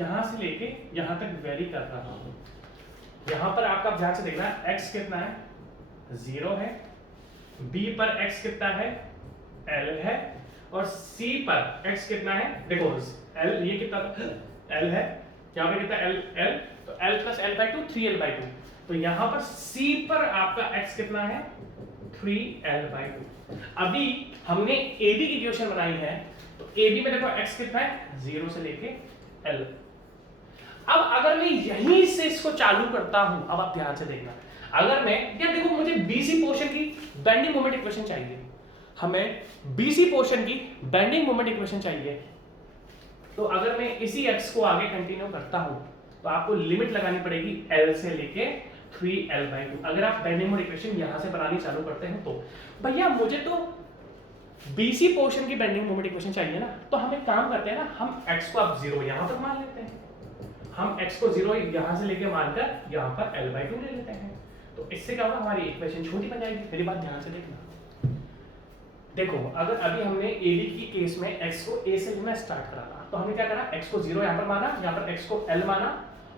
यहां से लेके यहां तक वेरी कर रहा हूं। यहां पर आपका ध्यान से देखना, x कितना है, 0 है। b पर x कितना है, l है। और c पर x कितना है, देखो l ये कितना l है, यहाँ पे कितना l, तो l plus l by 2 3l/2। तो यहाँ पर c पर आपका x कितना है, 3l/2। अभी हमने ab की इक्वेशन बनाई है, तो ab में देखो x कितना है, 0 से लेके l। अब अगर मैं यहीं से इसको चालू करता हूं, अब आप ध्यान से देखना, अगर मैं क्या, देखो मुझे BC पोर्शन की बेंडिंग मोमेंट इक्वेशन चाहिए, हमें BC पोर्शन की बेंडिंग मोमेंट इक्वेशन चाहिए। तो अगर मैं इसी x को आगे कंटिन्यू करता हूं तो आपको लिमिट लगानी पड़ेगी l से लेके 3l/2। अगर आप बेंडिंग मोमेंट इक्वेशन यहां से बनानी चालू करते हैं तो भैया मुझे तो BC पोर्शन की बेंडिंग मोमेंट इक्वेशन चाहिए ना, तो हम एक काम करते हैं ना, हम x को अब 0 यहां पर मान लेते हैं, हम x को 0 यहां से लेके मानकर यहां पर l/2 ले लेते हैं। तो इससे क्या होगा, हमारी इक्वेशन छोटी बन जाएगी। मेरी बात ध्यान से देखना, देखो अगर अभी हमने AB की केस में x को a से लेना स्टार्ट करा था, तो हमने क्या करा, x को 0 यहां पर माना, यहां पर x को l माना,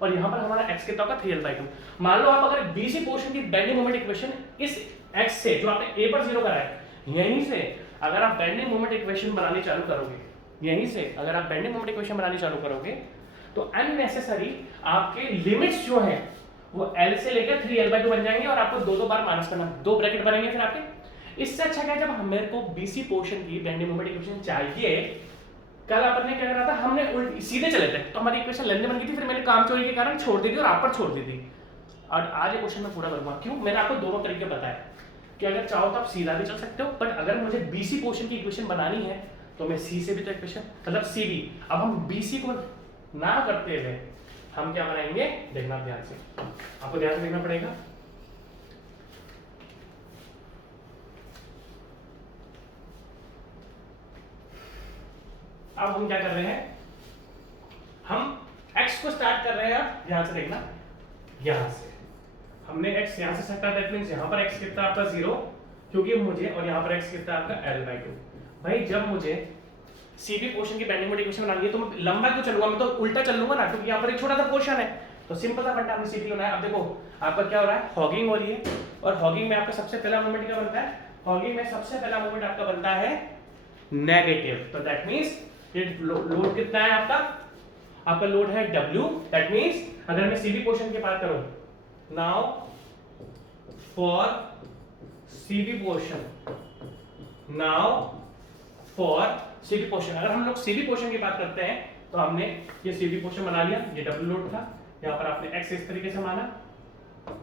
और यहां पर हमारा x कितना होगा, 3l/2। मान लो आप अगर BC पोर्शन की बेंडिंग मोमेंट इक्वेशन इस x से जो आपने a पर 0 करा है, यहीं से अगर आप बेंडिंग मोमेंट इक्वेशन बनानी चालू करोगे, यहीं से अगर आप बेंडिंग मोमेंट इक्वेशन बनानी चालू करोगे तो अननेसेसरी आपके लिमिट्स जो है वो l से लेकर 3l/2 बन जाएंगे, और आपको दो बार माइनस करना, दो ब्रैकेट बनेंगे फिर आपके। इससे अच्छा क्या, जब हमें को BC पोर्शन की बेंडिंग मोमेंट इक्वेशन चाहिए, कल अपन ने क्या करा था, हमने सीधे चले थे तो हमारी इक्वेशन लेंदी बन गई थी, फिर मैंने काम चोरी के कारण छोड़ दी थी और आप पर छोड़ दी थी। और आज ये क्वेश्चन मैं पूरा करूंगा, क्यों, मैंने आपको दोनों तरीके बताए कि अगर चाहो तो आप सीधा भी चल सकते हो, बट अगर मुझे BC पोर्शन की इक्वेशन बनानी है तो मैं C से भी तो इक्वेशन, मतलब C भी, अब हम BC को ना करते हुए हम क्या बनाएंगे, देखना ध्यान से, आपको ध्यान से देखना पड़ेगा। अब हम क्या कर रहे हैं, हम x को स्टार्ट कर रहे हैं, अब ध्यान से देखना, यहां से हमने x यहां से स्टार्ट, दैट मींस यहां पर x कितना आपका 0, क्योंकि मुझे, और यहां पर x कितना आपका l/2। भाई जब मुझे CB पोर्शन की बेंडिंग मोमेंट इक्वेशन बनानी है तो मैं लंबा क्यों चलूंगा, मैं तो उल्टा चल लूंगा ना, क्योंकि यहां पर एक छोटा सा पोर्शन है। तो सिंपल सा फंडा हमने सीख लिया है। अब देखो आपका क्या हो रहा है, हॉगिंग हो रही है, और हॉगिंग में आपका सबसे पहला मोमेंट क्या बनता है, हॉगिंग में सबसे पहला मोमेंट आपका बनता है नेगेटिव। तो दैट मींस ये लोड कितना है आपका लोड है W। दैट मींस अगर मैं CB पोर्शन की बात करूं, now for CB portion, now for CB portion, अगर हम लोग CB पोर्शन की बात करते हैं तो हमने ये CB पोर्शन बना लिया, ये W लोड था, यहाँ पर आपने x इस तरीके से माना,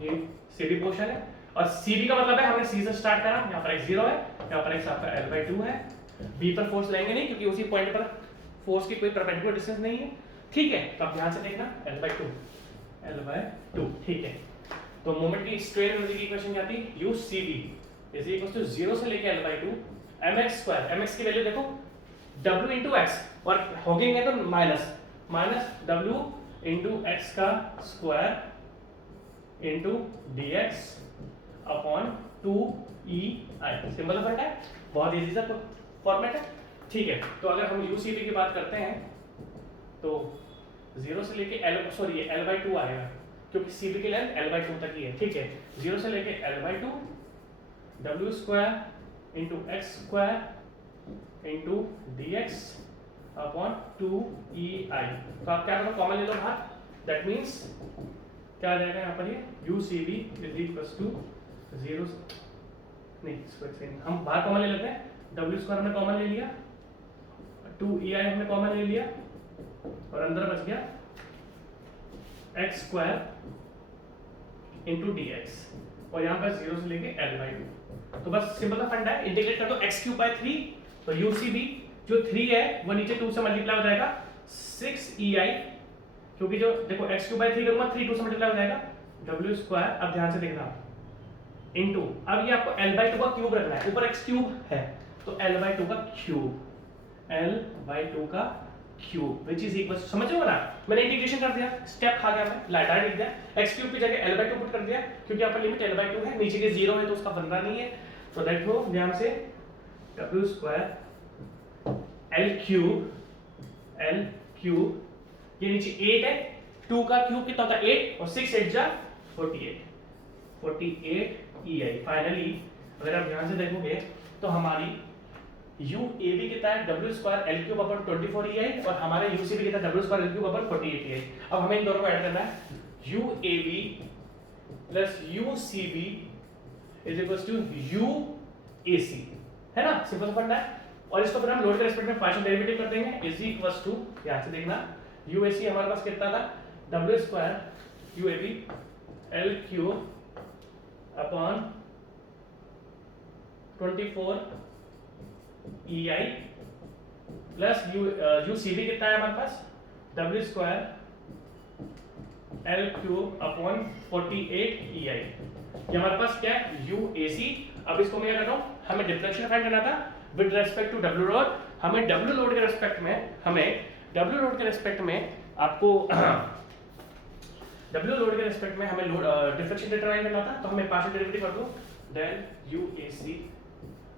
ये CB पोर्शन है, और CB का मतलब है हमने C से स्टार्ट करा, यहाँ पर x 0 है, यहाँ पर x आपका l/2 है। B पर फोर्स लेंगे नहीं क्योंकि उसी पॉइंट पर फोर्स की कोई परपेंडिकुलर डिस्टेंस नहीं है, ठीक है। तो आप ध्यान से देखना, l/2, ठीक है। तो मोमेंट की स्ट्रेन एनर्जी की इक्वेशन क्या थी, UCB इज इक्वल टू 0 से लेके l/2 mx², mx की वैल्यू देखो w इंटू एक्स, और हॉगिंग है तो माइनस w इंटू एक्स का square into dx upon 2ei। Simple format है, बहुत इजी सा फॉर्मेट है, ठीक है। तो अगर हम UCB की बात करते हैं तो 0 से लेके l/2 आएगा, क्योंकि CB की लेंथ l/2 तक ही है, ठीक है। 0 से लेके l/2 w² into x square into dx upon 2EI। तो आप क्या करो, कॉमन ले लो बाहर, दैट मीन्स क्या आ जाएगा यहाँ पर, ये UCB इज इक्वल्स टू 0, नहीं हम बाहर कॉमन ले लेते हैं, W² हमने कॉमन ले लिया, 2EI हमने कॉमन ले लिया, और अंदर बच गया x² इंटू dx, और यहाँ पर 0 से लेके L/2। तो बस सिंपल सा फंडा है, इंटीग्रेट कर दो x³ 3, तो UCB जो 3 है वो नीचे 2 से मल्टीप्लाई हो जाएगा 6EI, क्योंकि जो देखो x³ 3 करूंगा 3 2 से मल्टीप्लाई हो जाएगा, W², अब ध्यान से देखना, इनटू, अब ये आपको L/2 का क्यूब रखना है, ऊपर x³ है तो L/2 का क्यूब, L/2 का क्यूब विच इज इक्वल, समझ रहे हो ना, मैंने इंटीग्रेशन कर दिया, स्टेप खा गया मैं, डायरेक्ट लिख दिया, x³ की जगह L/2 पुट कर दिया, क्योंकि यहाँ पर लिमिट L/2 है, नीचे के 0 है तो उसका बनना नहीं है, तो देखो ध्यान से W² L³ ये नीचे 8 है, 2 का क्यूब कितना होता है 8, और 6 8 जा 48EI। फाइनली अगर आप ध्यान से देखोगे तो हमारी UAB कितना है, W² L³ अपॉन 24EI, और हमारे UCB कितना है, W² L³ अपॉन 48EI। अब हमें इन दोनों को ऐड करना है, UAB plus UCB is equals to UAC, है ना, सिंपल सा फंडा है, और इसको फिर हम लोड के रिस्पेक्ट में पार्शियल डेरिवेटिव कर देंगे, इज इक्वल्स टू, यहां से देखना UAC हमारे पास कितना था, W² UAB L³ upon 24EI plus UCB कितना है हमारे पास, W² L³ अपॉन 48EI, ये हमारे पास क्या है UAC। अब इसको मैं क्या कर रहा हूं, हमें डिफरेंशियल फाइंड करना था with respect to W load, हमें W लोड के रेस्पेक्ट में आपको W लोड के रेस्पेक्ट में हमें डिफरेंशियल डिटरमाइन करना था, तो हमें पार्शियल डेरिवेटिव कर दो, del UAC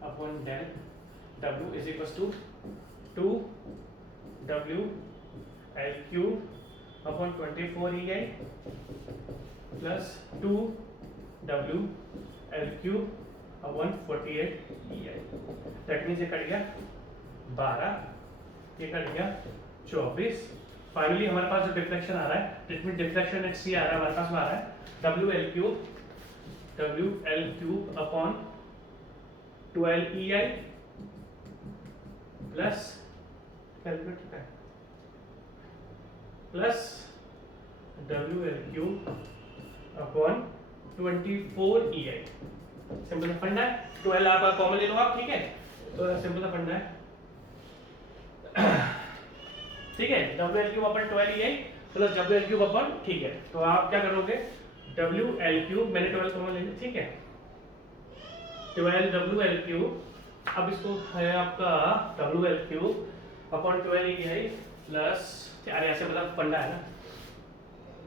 upon del W is equals to 2W L³ upon 24EI plus 2W L³ upon 48EI, that means ये कट गया 12, ये कट गया 24। फाइनली हमारे पास जो डिफ्लेक्शन आ रहा है, डिफ्लेक्शन एट सी आ रहा है हमारे पास, में आ रहा है W L³ upon 12EI plus W L³ upon 24EI। Simple सा फंडा है, 12 आपका कॉमन ले लो आप, ठीक है, तो सिंपल सा फंडा है, ठीक है, W L³ upon 12EI plus W L³ upon, ठीक है, तो आप क्या करोगे, W L³ मैंने 12 कॉमन ले लिया, ठीक है, 12 W L³, अब इसको है आपका W L³ upon 12EI plus, अरे ऐसे मतलब फंडा है ना,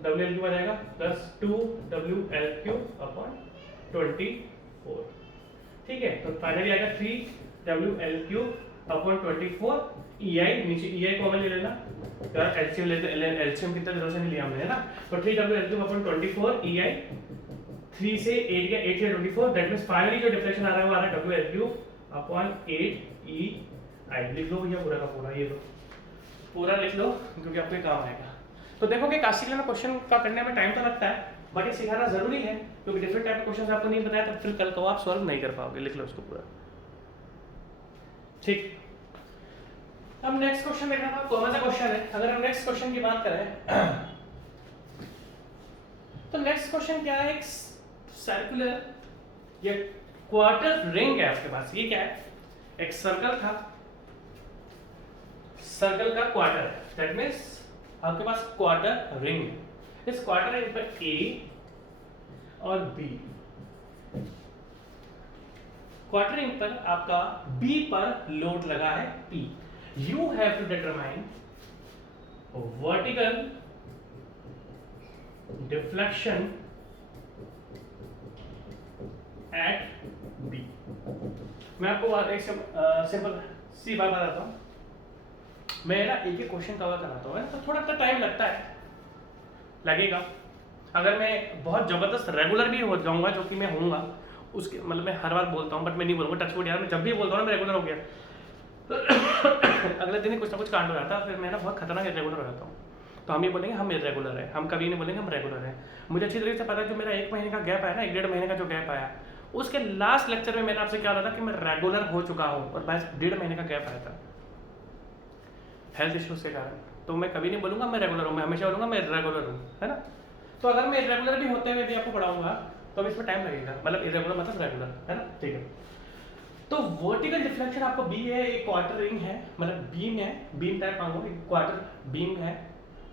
W L³ आ जाएगा प्लस 2W L³ अपॉन 24, ठीक है, तो फाइनली आएगा 3W L³ अपॉन 24EI, नीचे EI कॉमन ले लेना, यार एलसीएम लेते, एलसीएम कितना 0 से नहीं लिया हमने, है ना, तो 3W L³ अपॉन 24EI, 3 से 8 गया, 8 से 24, दैट मींस फाइनली जो डिफरेंशियल आ रहा है वो आ रहा है W L³ अपॉन 8EI। लिख लो भैया पूरा का पूरा, ये लो पूरा लिख लो क्योंकि आपके काम आएगा। तो देखोगे कास्टिक में क्वेश्चन का करने में टाइम तो लगता है, बट ये सिखाना जरूरी है, क्योंकि डिफरेंट टाइप के क्वेश्चन आपको नहीं बताया तो फिर कल को आप सॉल्व नहीं कर पाओगे। लिख लो उसको पूरा, ठीक। अब नेक्स्ट क्वेश्चन देखना था, कौन सा क्वेश्चन है। अगर हम नेक्स्ट क्वेश्चन की बात करें तो नेक्स्ट क्वेश्चन क्या है, एक सर्कुलर या क्वार्टर रिंग है आपके पास। ये क्या है, एक सर्कल था, सर्कल का क्वार्टर है, दैट मींस आपके पास क्वार्टर रिंग है। इस क्वार्टर रिंग पर ए और बी, क्वार्टर रिंग पर आपका बी पर लोड लगा है P। You have to determine vertical deflection at B। मैं आपको एक सिंपल सी बात बताता हूं, मैं ना एक ही क्वेश्चन कवर कराता हूँ तो थोड़ा सा टाइम लगता है, लगेगा। अगर मैं बहुत जबरदस्त रेगुलर भी हो जाऊंगा, जो कि मैं होऊंगा, उसके मतलब मैं हर बार बोलता हूँ बट मैं नहीं बोलूँगा, टच वुड यार, मैं जब भी बोलता हूँ ना मैं रेगुलर हो गया, तो अगले दिन ही कुछ ना कुछ कांड हो जाता है, फिर मैं ना बहुत खतरनाक इरेगुलर हो जाता हूँ। तो हम ये बोलेंगे हम इरेगुलर है, हम कभी नहीं बोलेंगे हम रेगुलर है। मुझे अच्छी तरीके से पता है जो मेरा 1 महीने का गैप आया ना, 1-1.5 महीने का जो गैप आया, उसके लास्ट लेक्चर में मैंने आपसे क्या बोला था कि मैं रेगुलर हो चुका हूँ, और बस 1.5 महीने का गैप आया था हेल्थ इश्यूज के कारण। तो मैं कभी नहीं बोलूँगा मैं रेगुलर हूँ, मैं हमेशा बोलूँगा मैं इरेगुलर हूँ, है ना। तो अगर मैं इरेगुलर भी होते हुए भी आपको पढ़ाऊंगा तो अब इसमें टाइम लगेगा, मतलब इरेगुलर मतलब रेगुलर, है ना, ठीक है। तो वर्टिकल डिफ्लेक्शन आपको बी है, एक क्वार्टर रिंग है, मतलब बीम है, बीम टाइप मांगो, एक क्वार्टर बीम है,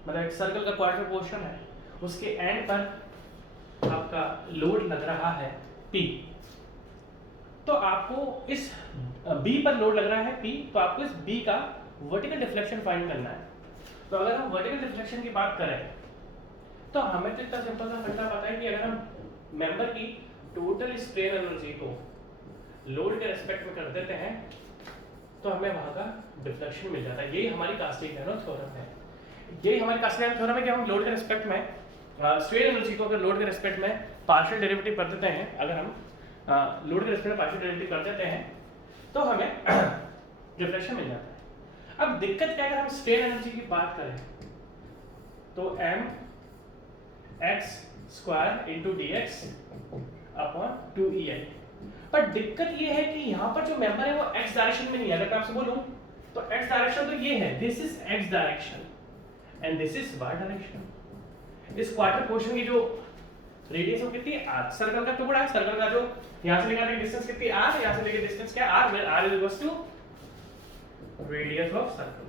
मतलब एक सर्कल का क्वार्टर पोर्शन है, उसके एंड पर आपका लोड लग रहा है P। तो आपको इस B पर लोड लग रहा है P, तो आपको इस B का वर्टिकल डिफ्लेक्शन फाइंड करना है। तो अगर हम वर्टिकल डिफ्लेक्शन की बात करें तो हमें तो इतना सिंपल सा फंडा पता है कि अगर हम मेंबर की टोटल स्ट्रेन एनर्जी को लोड के रेस्पेक्ट में कर देते हैं तो हमें वहां का डिफ्लेक्शन मिल जाता है। यही हमारी कास्टिग्लियानो थ्योरम है, यही हमारी कास्टिग्लियानो थ्योरम है कि हम लोड के रेस्पेक्ट में स्ट्रेन एनर्जी को अगर लोड के रेस्पेक्ट में पार्शियल डेरिवेटिव कर देते हैं, अगर हम लोड के रेस्पेक्ट में पार्शियल डेरिवेटिव कर देते हैं तो हमें डिफ्लेक्शन मिल जाता है। अब दिक्कत क्या है, अगर हम स्ट्रेन एनर्जी की बात करें तो m x square into D x upon 2EI। पर दिक्कत ये है कि यहाँ पर जो मेंबर है वो x डायरेक्शन में नहीं है। अगर मैं आपसे बोलूं तो x डायरेक्शन तो ये है, this is x direction and this is y direction. इस क्वार्टर पोर्शन की जो रेडियस वो कितनी है r, सर्कल का टुकड़ा है, सर्कल का जो यहाँ से लेकर डिस्टेंस कितनी r, यहाँ से लेकर डिस्टेंस क्या r, where r is equals to radius of circle,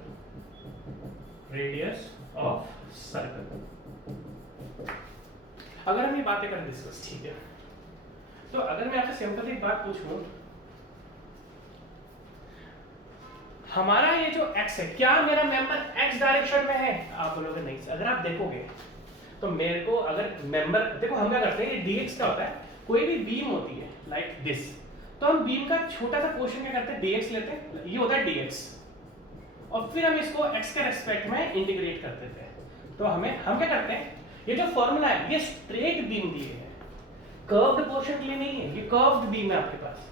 radius of circle. अगर हम ये बातें करें डिस्कस, ठीक है, तो अगर मैं आपसे सिंपल एक बात पूछूं, हमारा ये जो x है, क्या मेरा मेंबर x डायरेक्शन में है? आप बोलोगे नहीं। अगर आप देखोगे तो मेरे को अगर मेंबर देखो, हम क्या करते हैं, ये dx का होता है, कोई भी बीम होती है लाइक दिस, तो हम बीम का छोटा सा पोर्शन क्या करते हैं, dx लेते हैं, ये होता है dx, और फिर हम इसको x के रेस्पेक्ट में इंटीग्रेट कर देते हैं। तो हम क्या करते हैं, ये जो फॉर्मूला है ये स्ट्रेट बीम दिए है, कर्व्ड पोर्शन के लिए नहीं है, ये कर्व्ड बीम है आपके पास।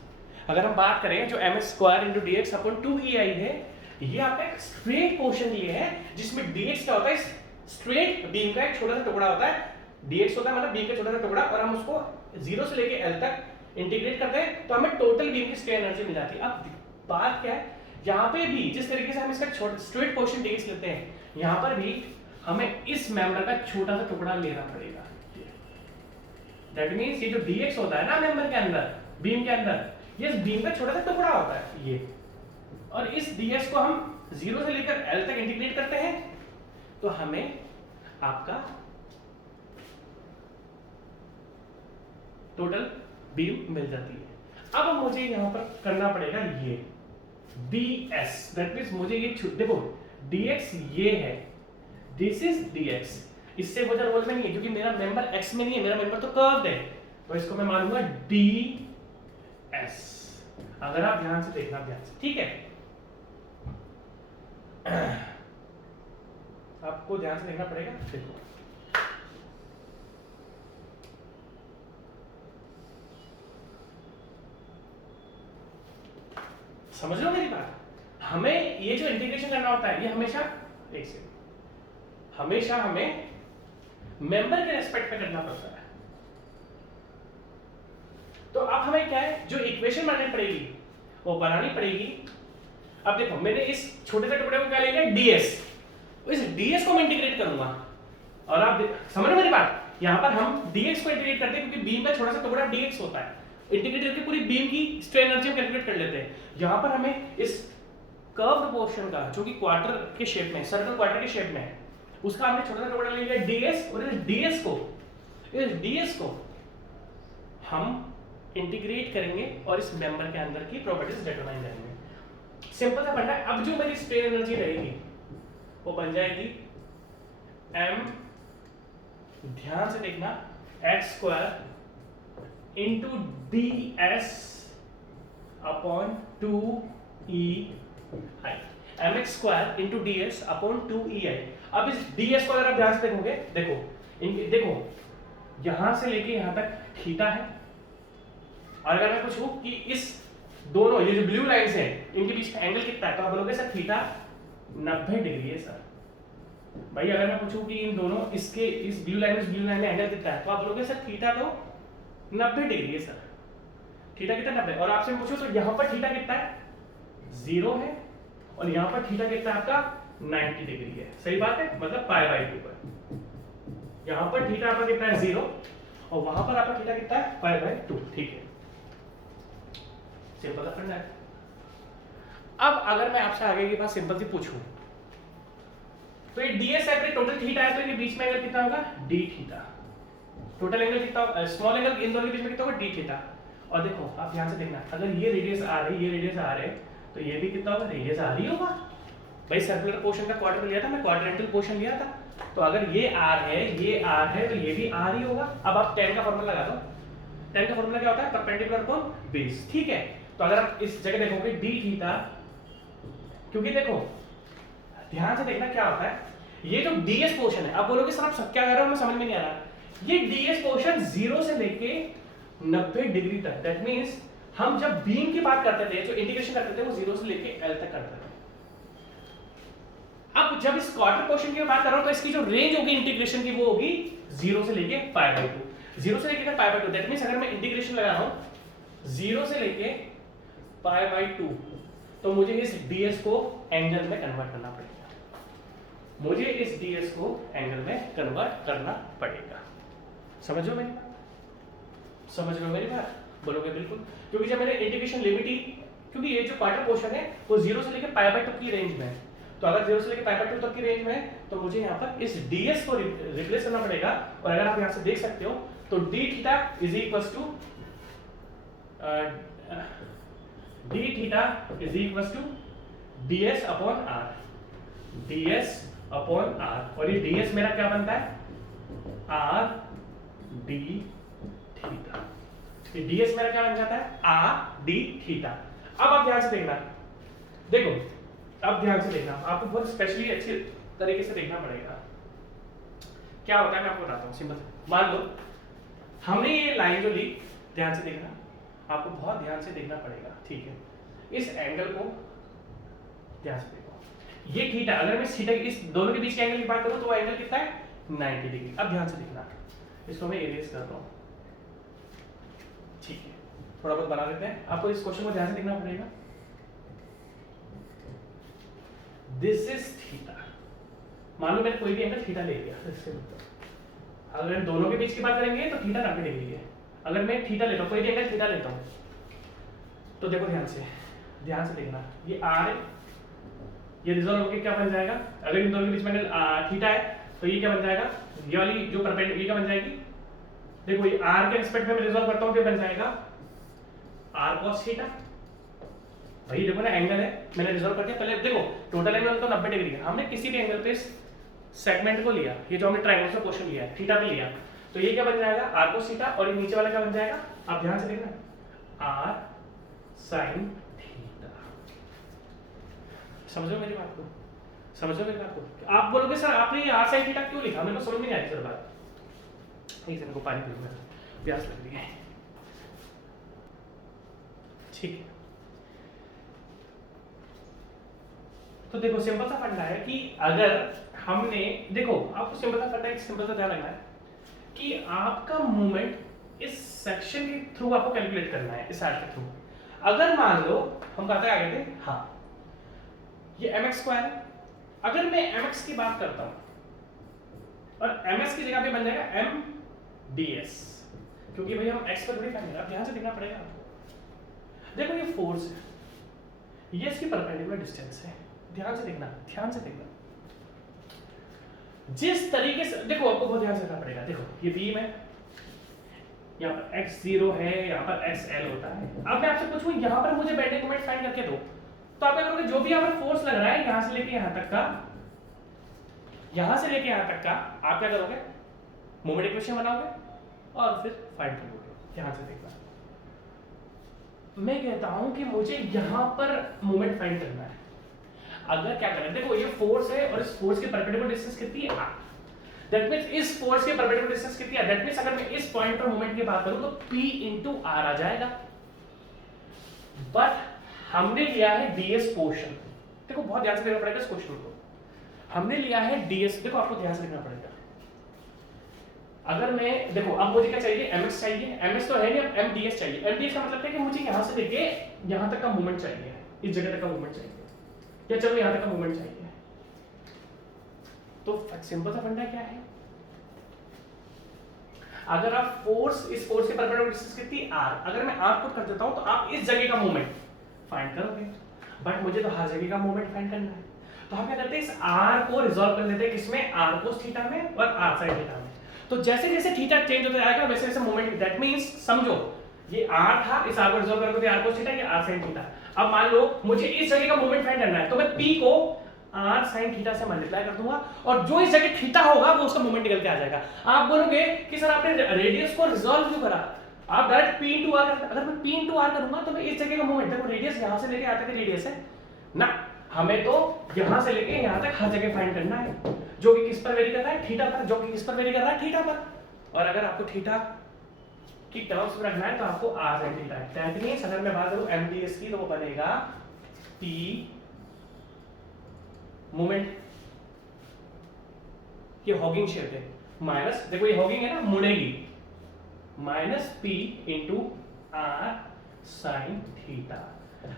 अगर हम बात करें जो ms square into D x upon 2EI है, ये आपका एक स्ट्रेट पोर्शन के लिए है, जिसमें dx क्या होता है, स्ट्रेट बीम का एक छोटा सा टुकड़ा होता है, dx होता है मतलब बीम का छोटा सा टुकड़ा, और हम उसको 0 से लेके l तक इंटीग्रेट करते हैं तो हमें टोटल बीम की स्ट्रेन एनर्जी मिल जाती है। अब बात क्या है, यहाँ पे भी जिस तरीके से हम इसका स्ट्रेट पोर्शन dx लेते हैं, यहाँ पर भी हमें इस मेंबर का छोटा सा टुकड़ा लेना पड़ेगा। दैट मींस ये जो dx होता है ना मेंबर के अंदर, बीम के अंदर, ये इस बीम का छोटा सा टुकड़ा होता है ये, और इस ds को हम 0 से लेकर l तक इंटीग्रेट करते हैं तो हमें आपका टोटल बीम मिल जाती है। अब मुझे यहां पर करना पड़ेगा ये ds, दैट मींस मुझे ये देखो dx ये है, दिस इज dx, इससे वजह रोल में नहीं है क्योंकि मेरा मेंबर x में नहीं है, मेरा मेंबर तो कर्व्ड है, तो इसको मैं मानूंगा ds। अगर आप ध्यान से देखना, ध्यान से, ठीक है, आपको ध्यान से देखना पड़ेगा। देखो समझ लो मेरी बात, हमें ये जो इंटीग्रेशन करना होता है ये हमेशा एक सेकंड, हमेशा हमें मेंबर के रेस्पेक्ट पे करना पड़ता है। तो अब हमें क्या है, जो इक्वेशन बनानी पड़ेगी वो बनानी पड़ेगी। अब देखो मैंने इस छोटे से टुकड़े को क्या लेंगे, ds, इस ds को मैं इंटीग्रेट करूंगा, और आप समझ रहे मेरी बात, यहां पर हम dx को इंटीग्रेट करते हैं क्योंकि बीम का छोटा सा टुकड़ा dx होता है, इंटीग्रेट करके पूरी बीम की स्ट्रेन एनर्जी हम कैलकुलेट कर लेते हैं। यहां पर हमें इस कर्व्ड पोर्शन का जो कि क्वार्टर के शेप में, सर्कल क्वार्टर के शेप में है, उसका हमने छोटा सा टुकड़ा ले लिया ds, और इस ds को हम इंटीग्रेट करेंगे और इस मेंबर के अंदर की प्रॉपर्टीज डिटरमाइन करेंगे। सिंपल सा फंडा है। अब जो मेरी स्ट्रेन एनर्जी रहेगी वो बन जाएगी m, ध्यान से देखना, x square into ds upon 2EI, mx square into ds upon 2EI। अब इस ds को अगर आप ध्यान से देखोगे, देखो यहां से लेके यहां तक थीटा है, और अगर मैं पूछूं कि इस दोनों ये जो ब्लू लाइंस हैं इनके बीच में एंगल कितना है, तो आप बोलोगे सर थीटा 90 डिग्री है सर। भाई अगर मैं पूछूं कि इन दोनों इसके इस ब्लू लाइन में एंगल कितना है, तो आप बोलोगे सर थीटा तो 90 डिग्री है सर। थीटा कितना 90, और आपसे पूछो तो यहाँ पर थीटा कितना है 0 है, और यहाँ पर थीटा कितना है आपका 90 डिग्री है। सही बात है, मतलब π/2 पर यहाँ पर थीटा आपका कितना है 0 और वहां पर आपका थीटा कितना है π/2। ठीक है, सिंपल सा फंडा है। अब अगर मैं आपसे आगे की बात सिंपल सी पूछूं, तो ये ds सेपरेट टोटल थीटा है, तो ये बीच में एंगल कितना होगा d थीटा। टोटल एंगल कितना होगा, स्मॉल एंगल इन दोनों के बीच में कितना होगा d थीटा। और देखो आप ध्यान से देखना, अगर ये रेडियस r है, ये रेडियस r है, तो ये भी कितना होगा, रेडियस r ही होगा। भाई सर्कुलर पोर्शन का क्वाड्रेंट लिया था मैं, क्वाड्रेंटल पोर्शन लिया था, तो अगर ये r है, ये r है, तो ये भी r ही होगा। अब आप tan का फॉर्मूला लगा दो। tan का फॉर्मूला क्या होता है, परपेंडिकुलर अपॉन बेस। ठीक है, तो अगर आप इस जगह देखोगे d थीटा, क्योंकि देखो ध्यान से देखना क्या होता है, ये जो ds पोर्शन है, आप बोलोगे सर आप क्या कर रहे हो, मैं समझ में नहीं आ रहा। ये ds पोर्शन 0 से लेके 90 डिग्री तक, दैट मींस हम जब बीम की बात करते थे, जो इंटीग्रेशन करते थे, वो 0 से लेके l तक करते थे। अब जब इस क्वार्टर पोर्शन की बात कर रहा हूं, तो इसकी जो रेंज होगी इंटीग्रेशन की वो होगी 0 से लेके π/2। 0 से लेके π/2, दैट मींस अगर मैं इंटीग्रेशन लगा रहा हूं 0 से लेके π/2, तो मुझे इस ds को एंगल में कन्वर्ट करना पड़ेगा। मुझे इस ds को एंगल में कन्वर्ट करना पड़ेगा। समझ लो मेरी बात, समझ लो मेरी बात, बोलोगे बिल्कुल। क्योंकि जब मैंने इंटीग्रेशन लिमिट ही, क्योंकि ये जो क्वार्टर पोर्शन है वो 0 से लेके π/2 की रेंज में है, तो अगर 0 से लेके π/2 तक की रेंज में है, तो मुझे यहाँ पर इस ds को रिप्लेस करना पड़ेगा। और अगर आप यहाँ से देख सकते हो, तो d theta is equals to ds upon r, ds upon r, और ये ds मेरा क्या बनता है, r d थीटा। ये ds मेरा क्या बन जाता है, r d थीटा। अब आप ध्यान से देखना, देखो अब ध्यान से देखना, आपको बहुत स्पेशली अच्छी तरीके से देखना पड़ेगा। क्या होता है मैं आपको बताता हूँ सिंपल। मान लो हमने ये लाइन जो ली, ध्यान से देखना, आपको बहुत ध्यान से देखना पड़ेगा। ठीक है, इस एंगल को ध्यान से देखो, ये थीटा, अगर मैं थीटा इस दोनों के बीच के एंगल की बात करूं, तो वो एंगल कितना है 90 डिग्री। अब ध्यान से देखना, इसको मैं इरेज कर रहा हूं। ठीक है, थोड़ा बहुत बना लेते हैं, आपको इस क्वेश्चन को ध्यान से देखना पड़ेगा। दिस इज थीटा, मान लो मैंने कोई भी एंगल थीटा ले लिया, अगर दोनों के बीच की बात करेंगे तो थीटा 90 डिग्री है। अगर मैं थीटा लेता हूं, कोई भी एंगल थीटा लेता हूं, तो देखो ध्यान से देखना, ये r है, ये रिजॉल्व होके क्या बन जाएगा, अगर इन दोनों के बीच में थीटा है, तो ये क्या बन जाएगा, ये वाली जो परपेंडिकुलर, ये क्या बन जाएगी, देखो ये r के रिस्पेक्ट में मैं रिजॉल्व करता हूं, क्या बन जाएगा r cos थीटा। भाई देखो ना एंगल है, मैंने रिजॉल्व कर दिया। पहले देखो टोटल एंगल तो 90 डिग्री है, हमने किसी भी एंगल पे सेगमेंट को लिया, ये जो हमने ट्रायंगल का क्वेश्चन लिया है, थीटा पे लिया, तो ये क्या बन जाएगा r cos थीटा, और ये नीचे वाला क्या बन जाएगा, आप ध्यान से देखना r sin थीटा। समझो मेरी बात को, समझो मेरी बात को। आप बोलोगे सर आपने ये r sin थीटा क्यों लिखा, मेरे को समझ में नहीं आई सर बात। एक सेकंड को पानी पीऊंगा, प्यास लग रही है। ठीक है, तो देखो सिंपल सा फंडा है कि अगर हमने, देखो आपको सिंपल सा फंडा, एक सिंपल सा ध्यान रखना है कि आपका मूवमेंट इस सेक्शन के थ्रू आपको कैलकुलेट करना है, इस आर्क के थ्रू। अगर मान लो हम कहते हैं आगे थे, हाँ ये mx स्क्वायर है, अगर मैं mx की बात करता हूं और ms की जगह पे बन जाएगा m ds, क्योंकि भाई हम x पर थोड़ी फाइंड कर रहे हैं, ध्यान से देखना पड़ेगा आपको। देखो ये फोर्स है, ये इसकी परपेंडिकुलर डिस्टेंस है, ध्यान से देखना, ध्यान से देखना। जिस तरीके से, देखो आपको बहुत ध्यान से देखना पड़ेगा। देखो ये बीम है, यहाँ पर x0 है, यहाँ पर xl होता है। अब मैं आपसे पूछूं यहाँ पर मुझे बेंडिंग मोमेंट फाइंड करके दो, तो आप क्या करोगे, जो भी यहाँ पर फोर्स लग रहा है यहाँ से लेके यहाँ तक का, यहाँ से लेके यहाँ तक का, आप क्या करोगे, मोमेंट इक्वेशन बनाओगे और फिर फाइंड करोगे। ध्यान से देखना, मैं कहता हूं कि मुझे यहाँ पर मोमेंट फाइंड करना है। अगर क्या करें, देखो ये फोर्स है और इस फोर्स की परपेंडिकुलर डिस्टेंस कितनी है r, दैट मींस इस फोर्स की परपेंडिकुलर डिस्टेंस कितनी है, दैट मींस अगर मैं इस पॉइंट पर मोमेंट की बात करूं तो p into r आ जाएगा। बट हमने लिया है डीएस पोर्शन। देखो बहुत ध्यान से देखना पड़ेगा इस क्वेश्चन को। हमने लिया है डीएस, देखो आपको ध्यान से देखना पड़ेगा। अगर मैं देखो अब मुझे क्या चाहिए, एमएक्स चाहिए, एमएस तो है नहीं, अब एमडीएस चाहिए। एमडीएस का मतलब है कि मुझे यहां से लेके यहां तक का मूवमेंट चाहिए, इस जगह तक का मूवमेंट चाहिए, या चलो यहां तक का मूवमेंट चाहिए। तो सिंपल सा फंडा क्या है, अगर आप फोर्स, इस फोर्स के परपेंडिकुलर डिस्टेंस कितनी आर, अगर मैं आर पुट कर देता हूं तो आप इस जगह का मूवमेंट फाइंड करोगे, बट मुझे तो हर जगह का मूवमेंट फाइंड करना है। तो हम क्या करते हैं, इस आर को रिजॉल्व कर लेते हैं किसमें, आर कोस थीटा में और आर साइन थीटा में। तो जैसे जैसे थीटा चेंज होता जाएगा वैसे वैसे मूवमेंट, दैट मींस समझो ये आर था, इस आर को रिजॉल्व करके आर कोस थीटा, ये आर साइन थीटा। अब मान लो मुझे इस जगह का मूवमेंट फाइंड करना है, तो मैं पी को आर साइन थीटा से मल्टीप्लाई कर दूंगा और जो इस जगह थीटा होगा वो उसका मोमेंट निकल के आ जाएगा। आप बोलोगे कि सर आपने रेडियस को रिजॉल्व क्यों करा, आप डायरेक्ट p into r, अगर मैं p into r करूंगा तो मैं इस जगह का मोमेंट, देखो रेडियस यहां से लेके आते थे रेडियस है ना, हमें तो यहां से लेके यहां तक हर जगह फाइंड करना है, जो कि किस पर वेरी कर रहा है, थीटा पर, जो कि किस पर वेरी कर रहा है, थीटा पर। और अगर आपको थीटा की टर्म्स में रखना है तो आपको r sin थीटा है। दैट मींस अगर मैं बात करूं mds की तो वो बनेगा p मोमेंट, ये हॉगिंग शेप है, माइनस, देखो ये हॉगिंग है ना, मुड़ेगी, minus p into R sine theta.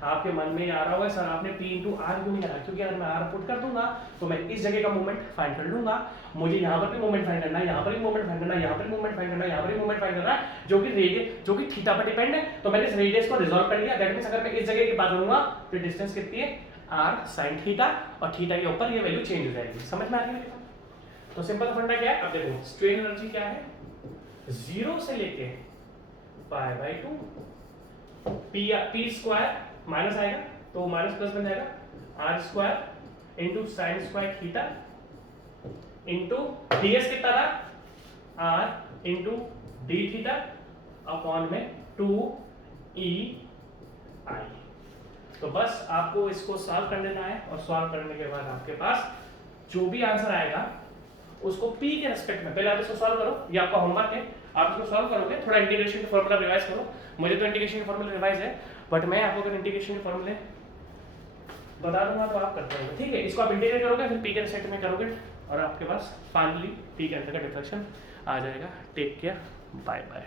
आपके मन में ये आ रहा होगा सर आपने p इंटू आर क्यों नहीं करा, क्योंकि अगर मैं r पुट कर दूंगा तो मैं इस जगह का मोमेंट फाइंड कर लूंगा, मुझे यहाँ पर भी मोमेंट फाइंड करना है, यहाँ पर भी मोमेंट फाइंड करना है, यहाँ पर भी मोमेंट फाइंड करना है, यहाँ पर भी मोमेंट फाइंड करना है, जो कि रेडियस, जो कि थीटा पर डिपेंड है। तो मैंने इस रेडियस को रिजॉल्व कर लिया, दैट मींस अगर मैं इस जगह की बात करूंगा तो डिस्टेंस कितनी है, r साइन थीटा, और थीटा के ऊपर ये वैल्यू चेंज हो जाएगी। समझ में आ रही है? तो सिंपल फंडा क्या है, अब देखो स्ट्रेन एनर्जी क्या है, 0 से लेके pi by 2 P square minus आएगा तो माइनस प्लस बन जाएगा, R square into sine square theta into DS कितना था, R into D theta upon में 2 ई आई। तो बस आपको इसको सॉल्व कर लेना है, और सॉल्व करने के बाद आपके पास जो भी आंसर आएगा उसको p के रेस्पेक्ट में, पहले आप इसको सॉल्व करो, ये आपका होमवर्क है, आप इसको सॉल्व करोगे, थोड़ा इंटीग्रेशन के फॉर्मूला रिवाइज करो। मुझे तो इंटीग्रेशन के फॉर्मूला रिवाइज है, बट मैं आपको अगर इंटीग्रेशन के फॉर्मूले बता दूंगा तो आप करते रहोगे, ठीक है। इसको आप इंटीग्रेट करोगे, फिर p के रेस्पेक्ट में करोगे, और आपके पास फाइनली p के अंदर का डिफरेंशियल आ जाएगा। Take care, bye bye.